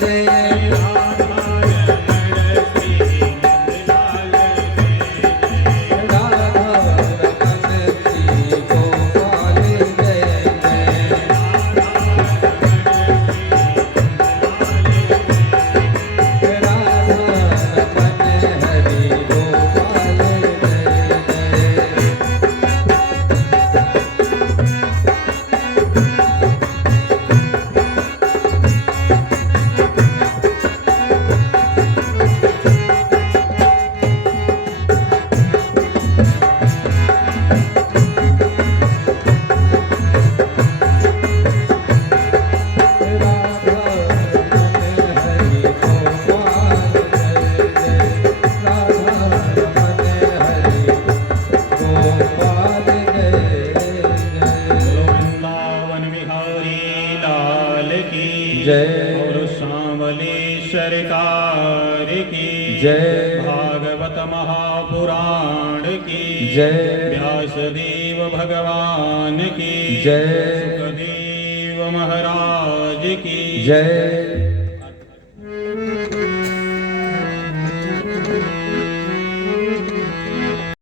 जय, राधा रमण श्री नंदलाल जय जय, राधा रमण श्री गोपाल जय जय, राधा रमण हरि गोपाल जय जय। राधा रमण हरि गोपाल जय जय, राधा रमण हरि गोपाल जय जय। वृंदावन बिहारी लाल की जय। और श्यामले सरकार की जय। भागवत महापुराण की जय। व्यासदेव भगवान की जय। सुखदेव महाराज की जय।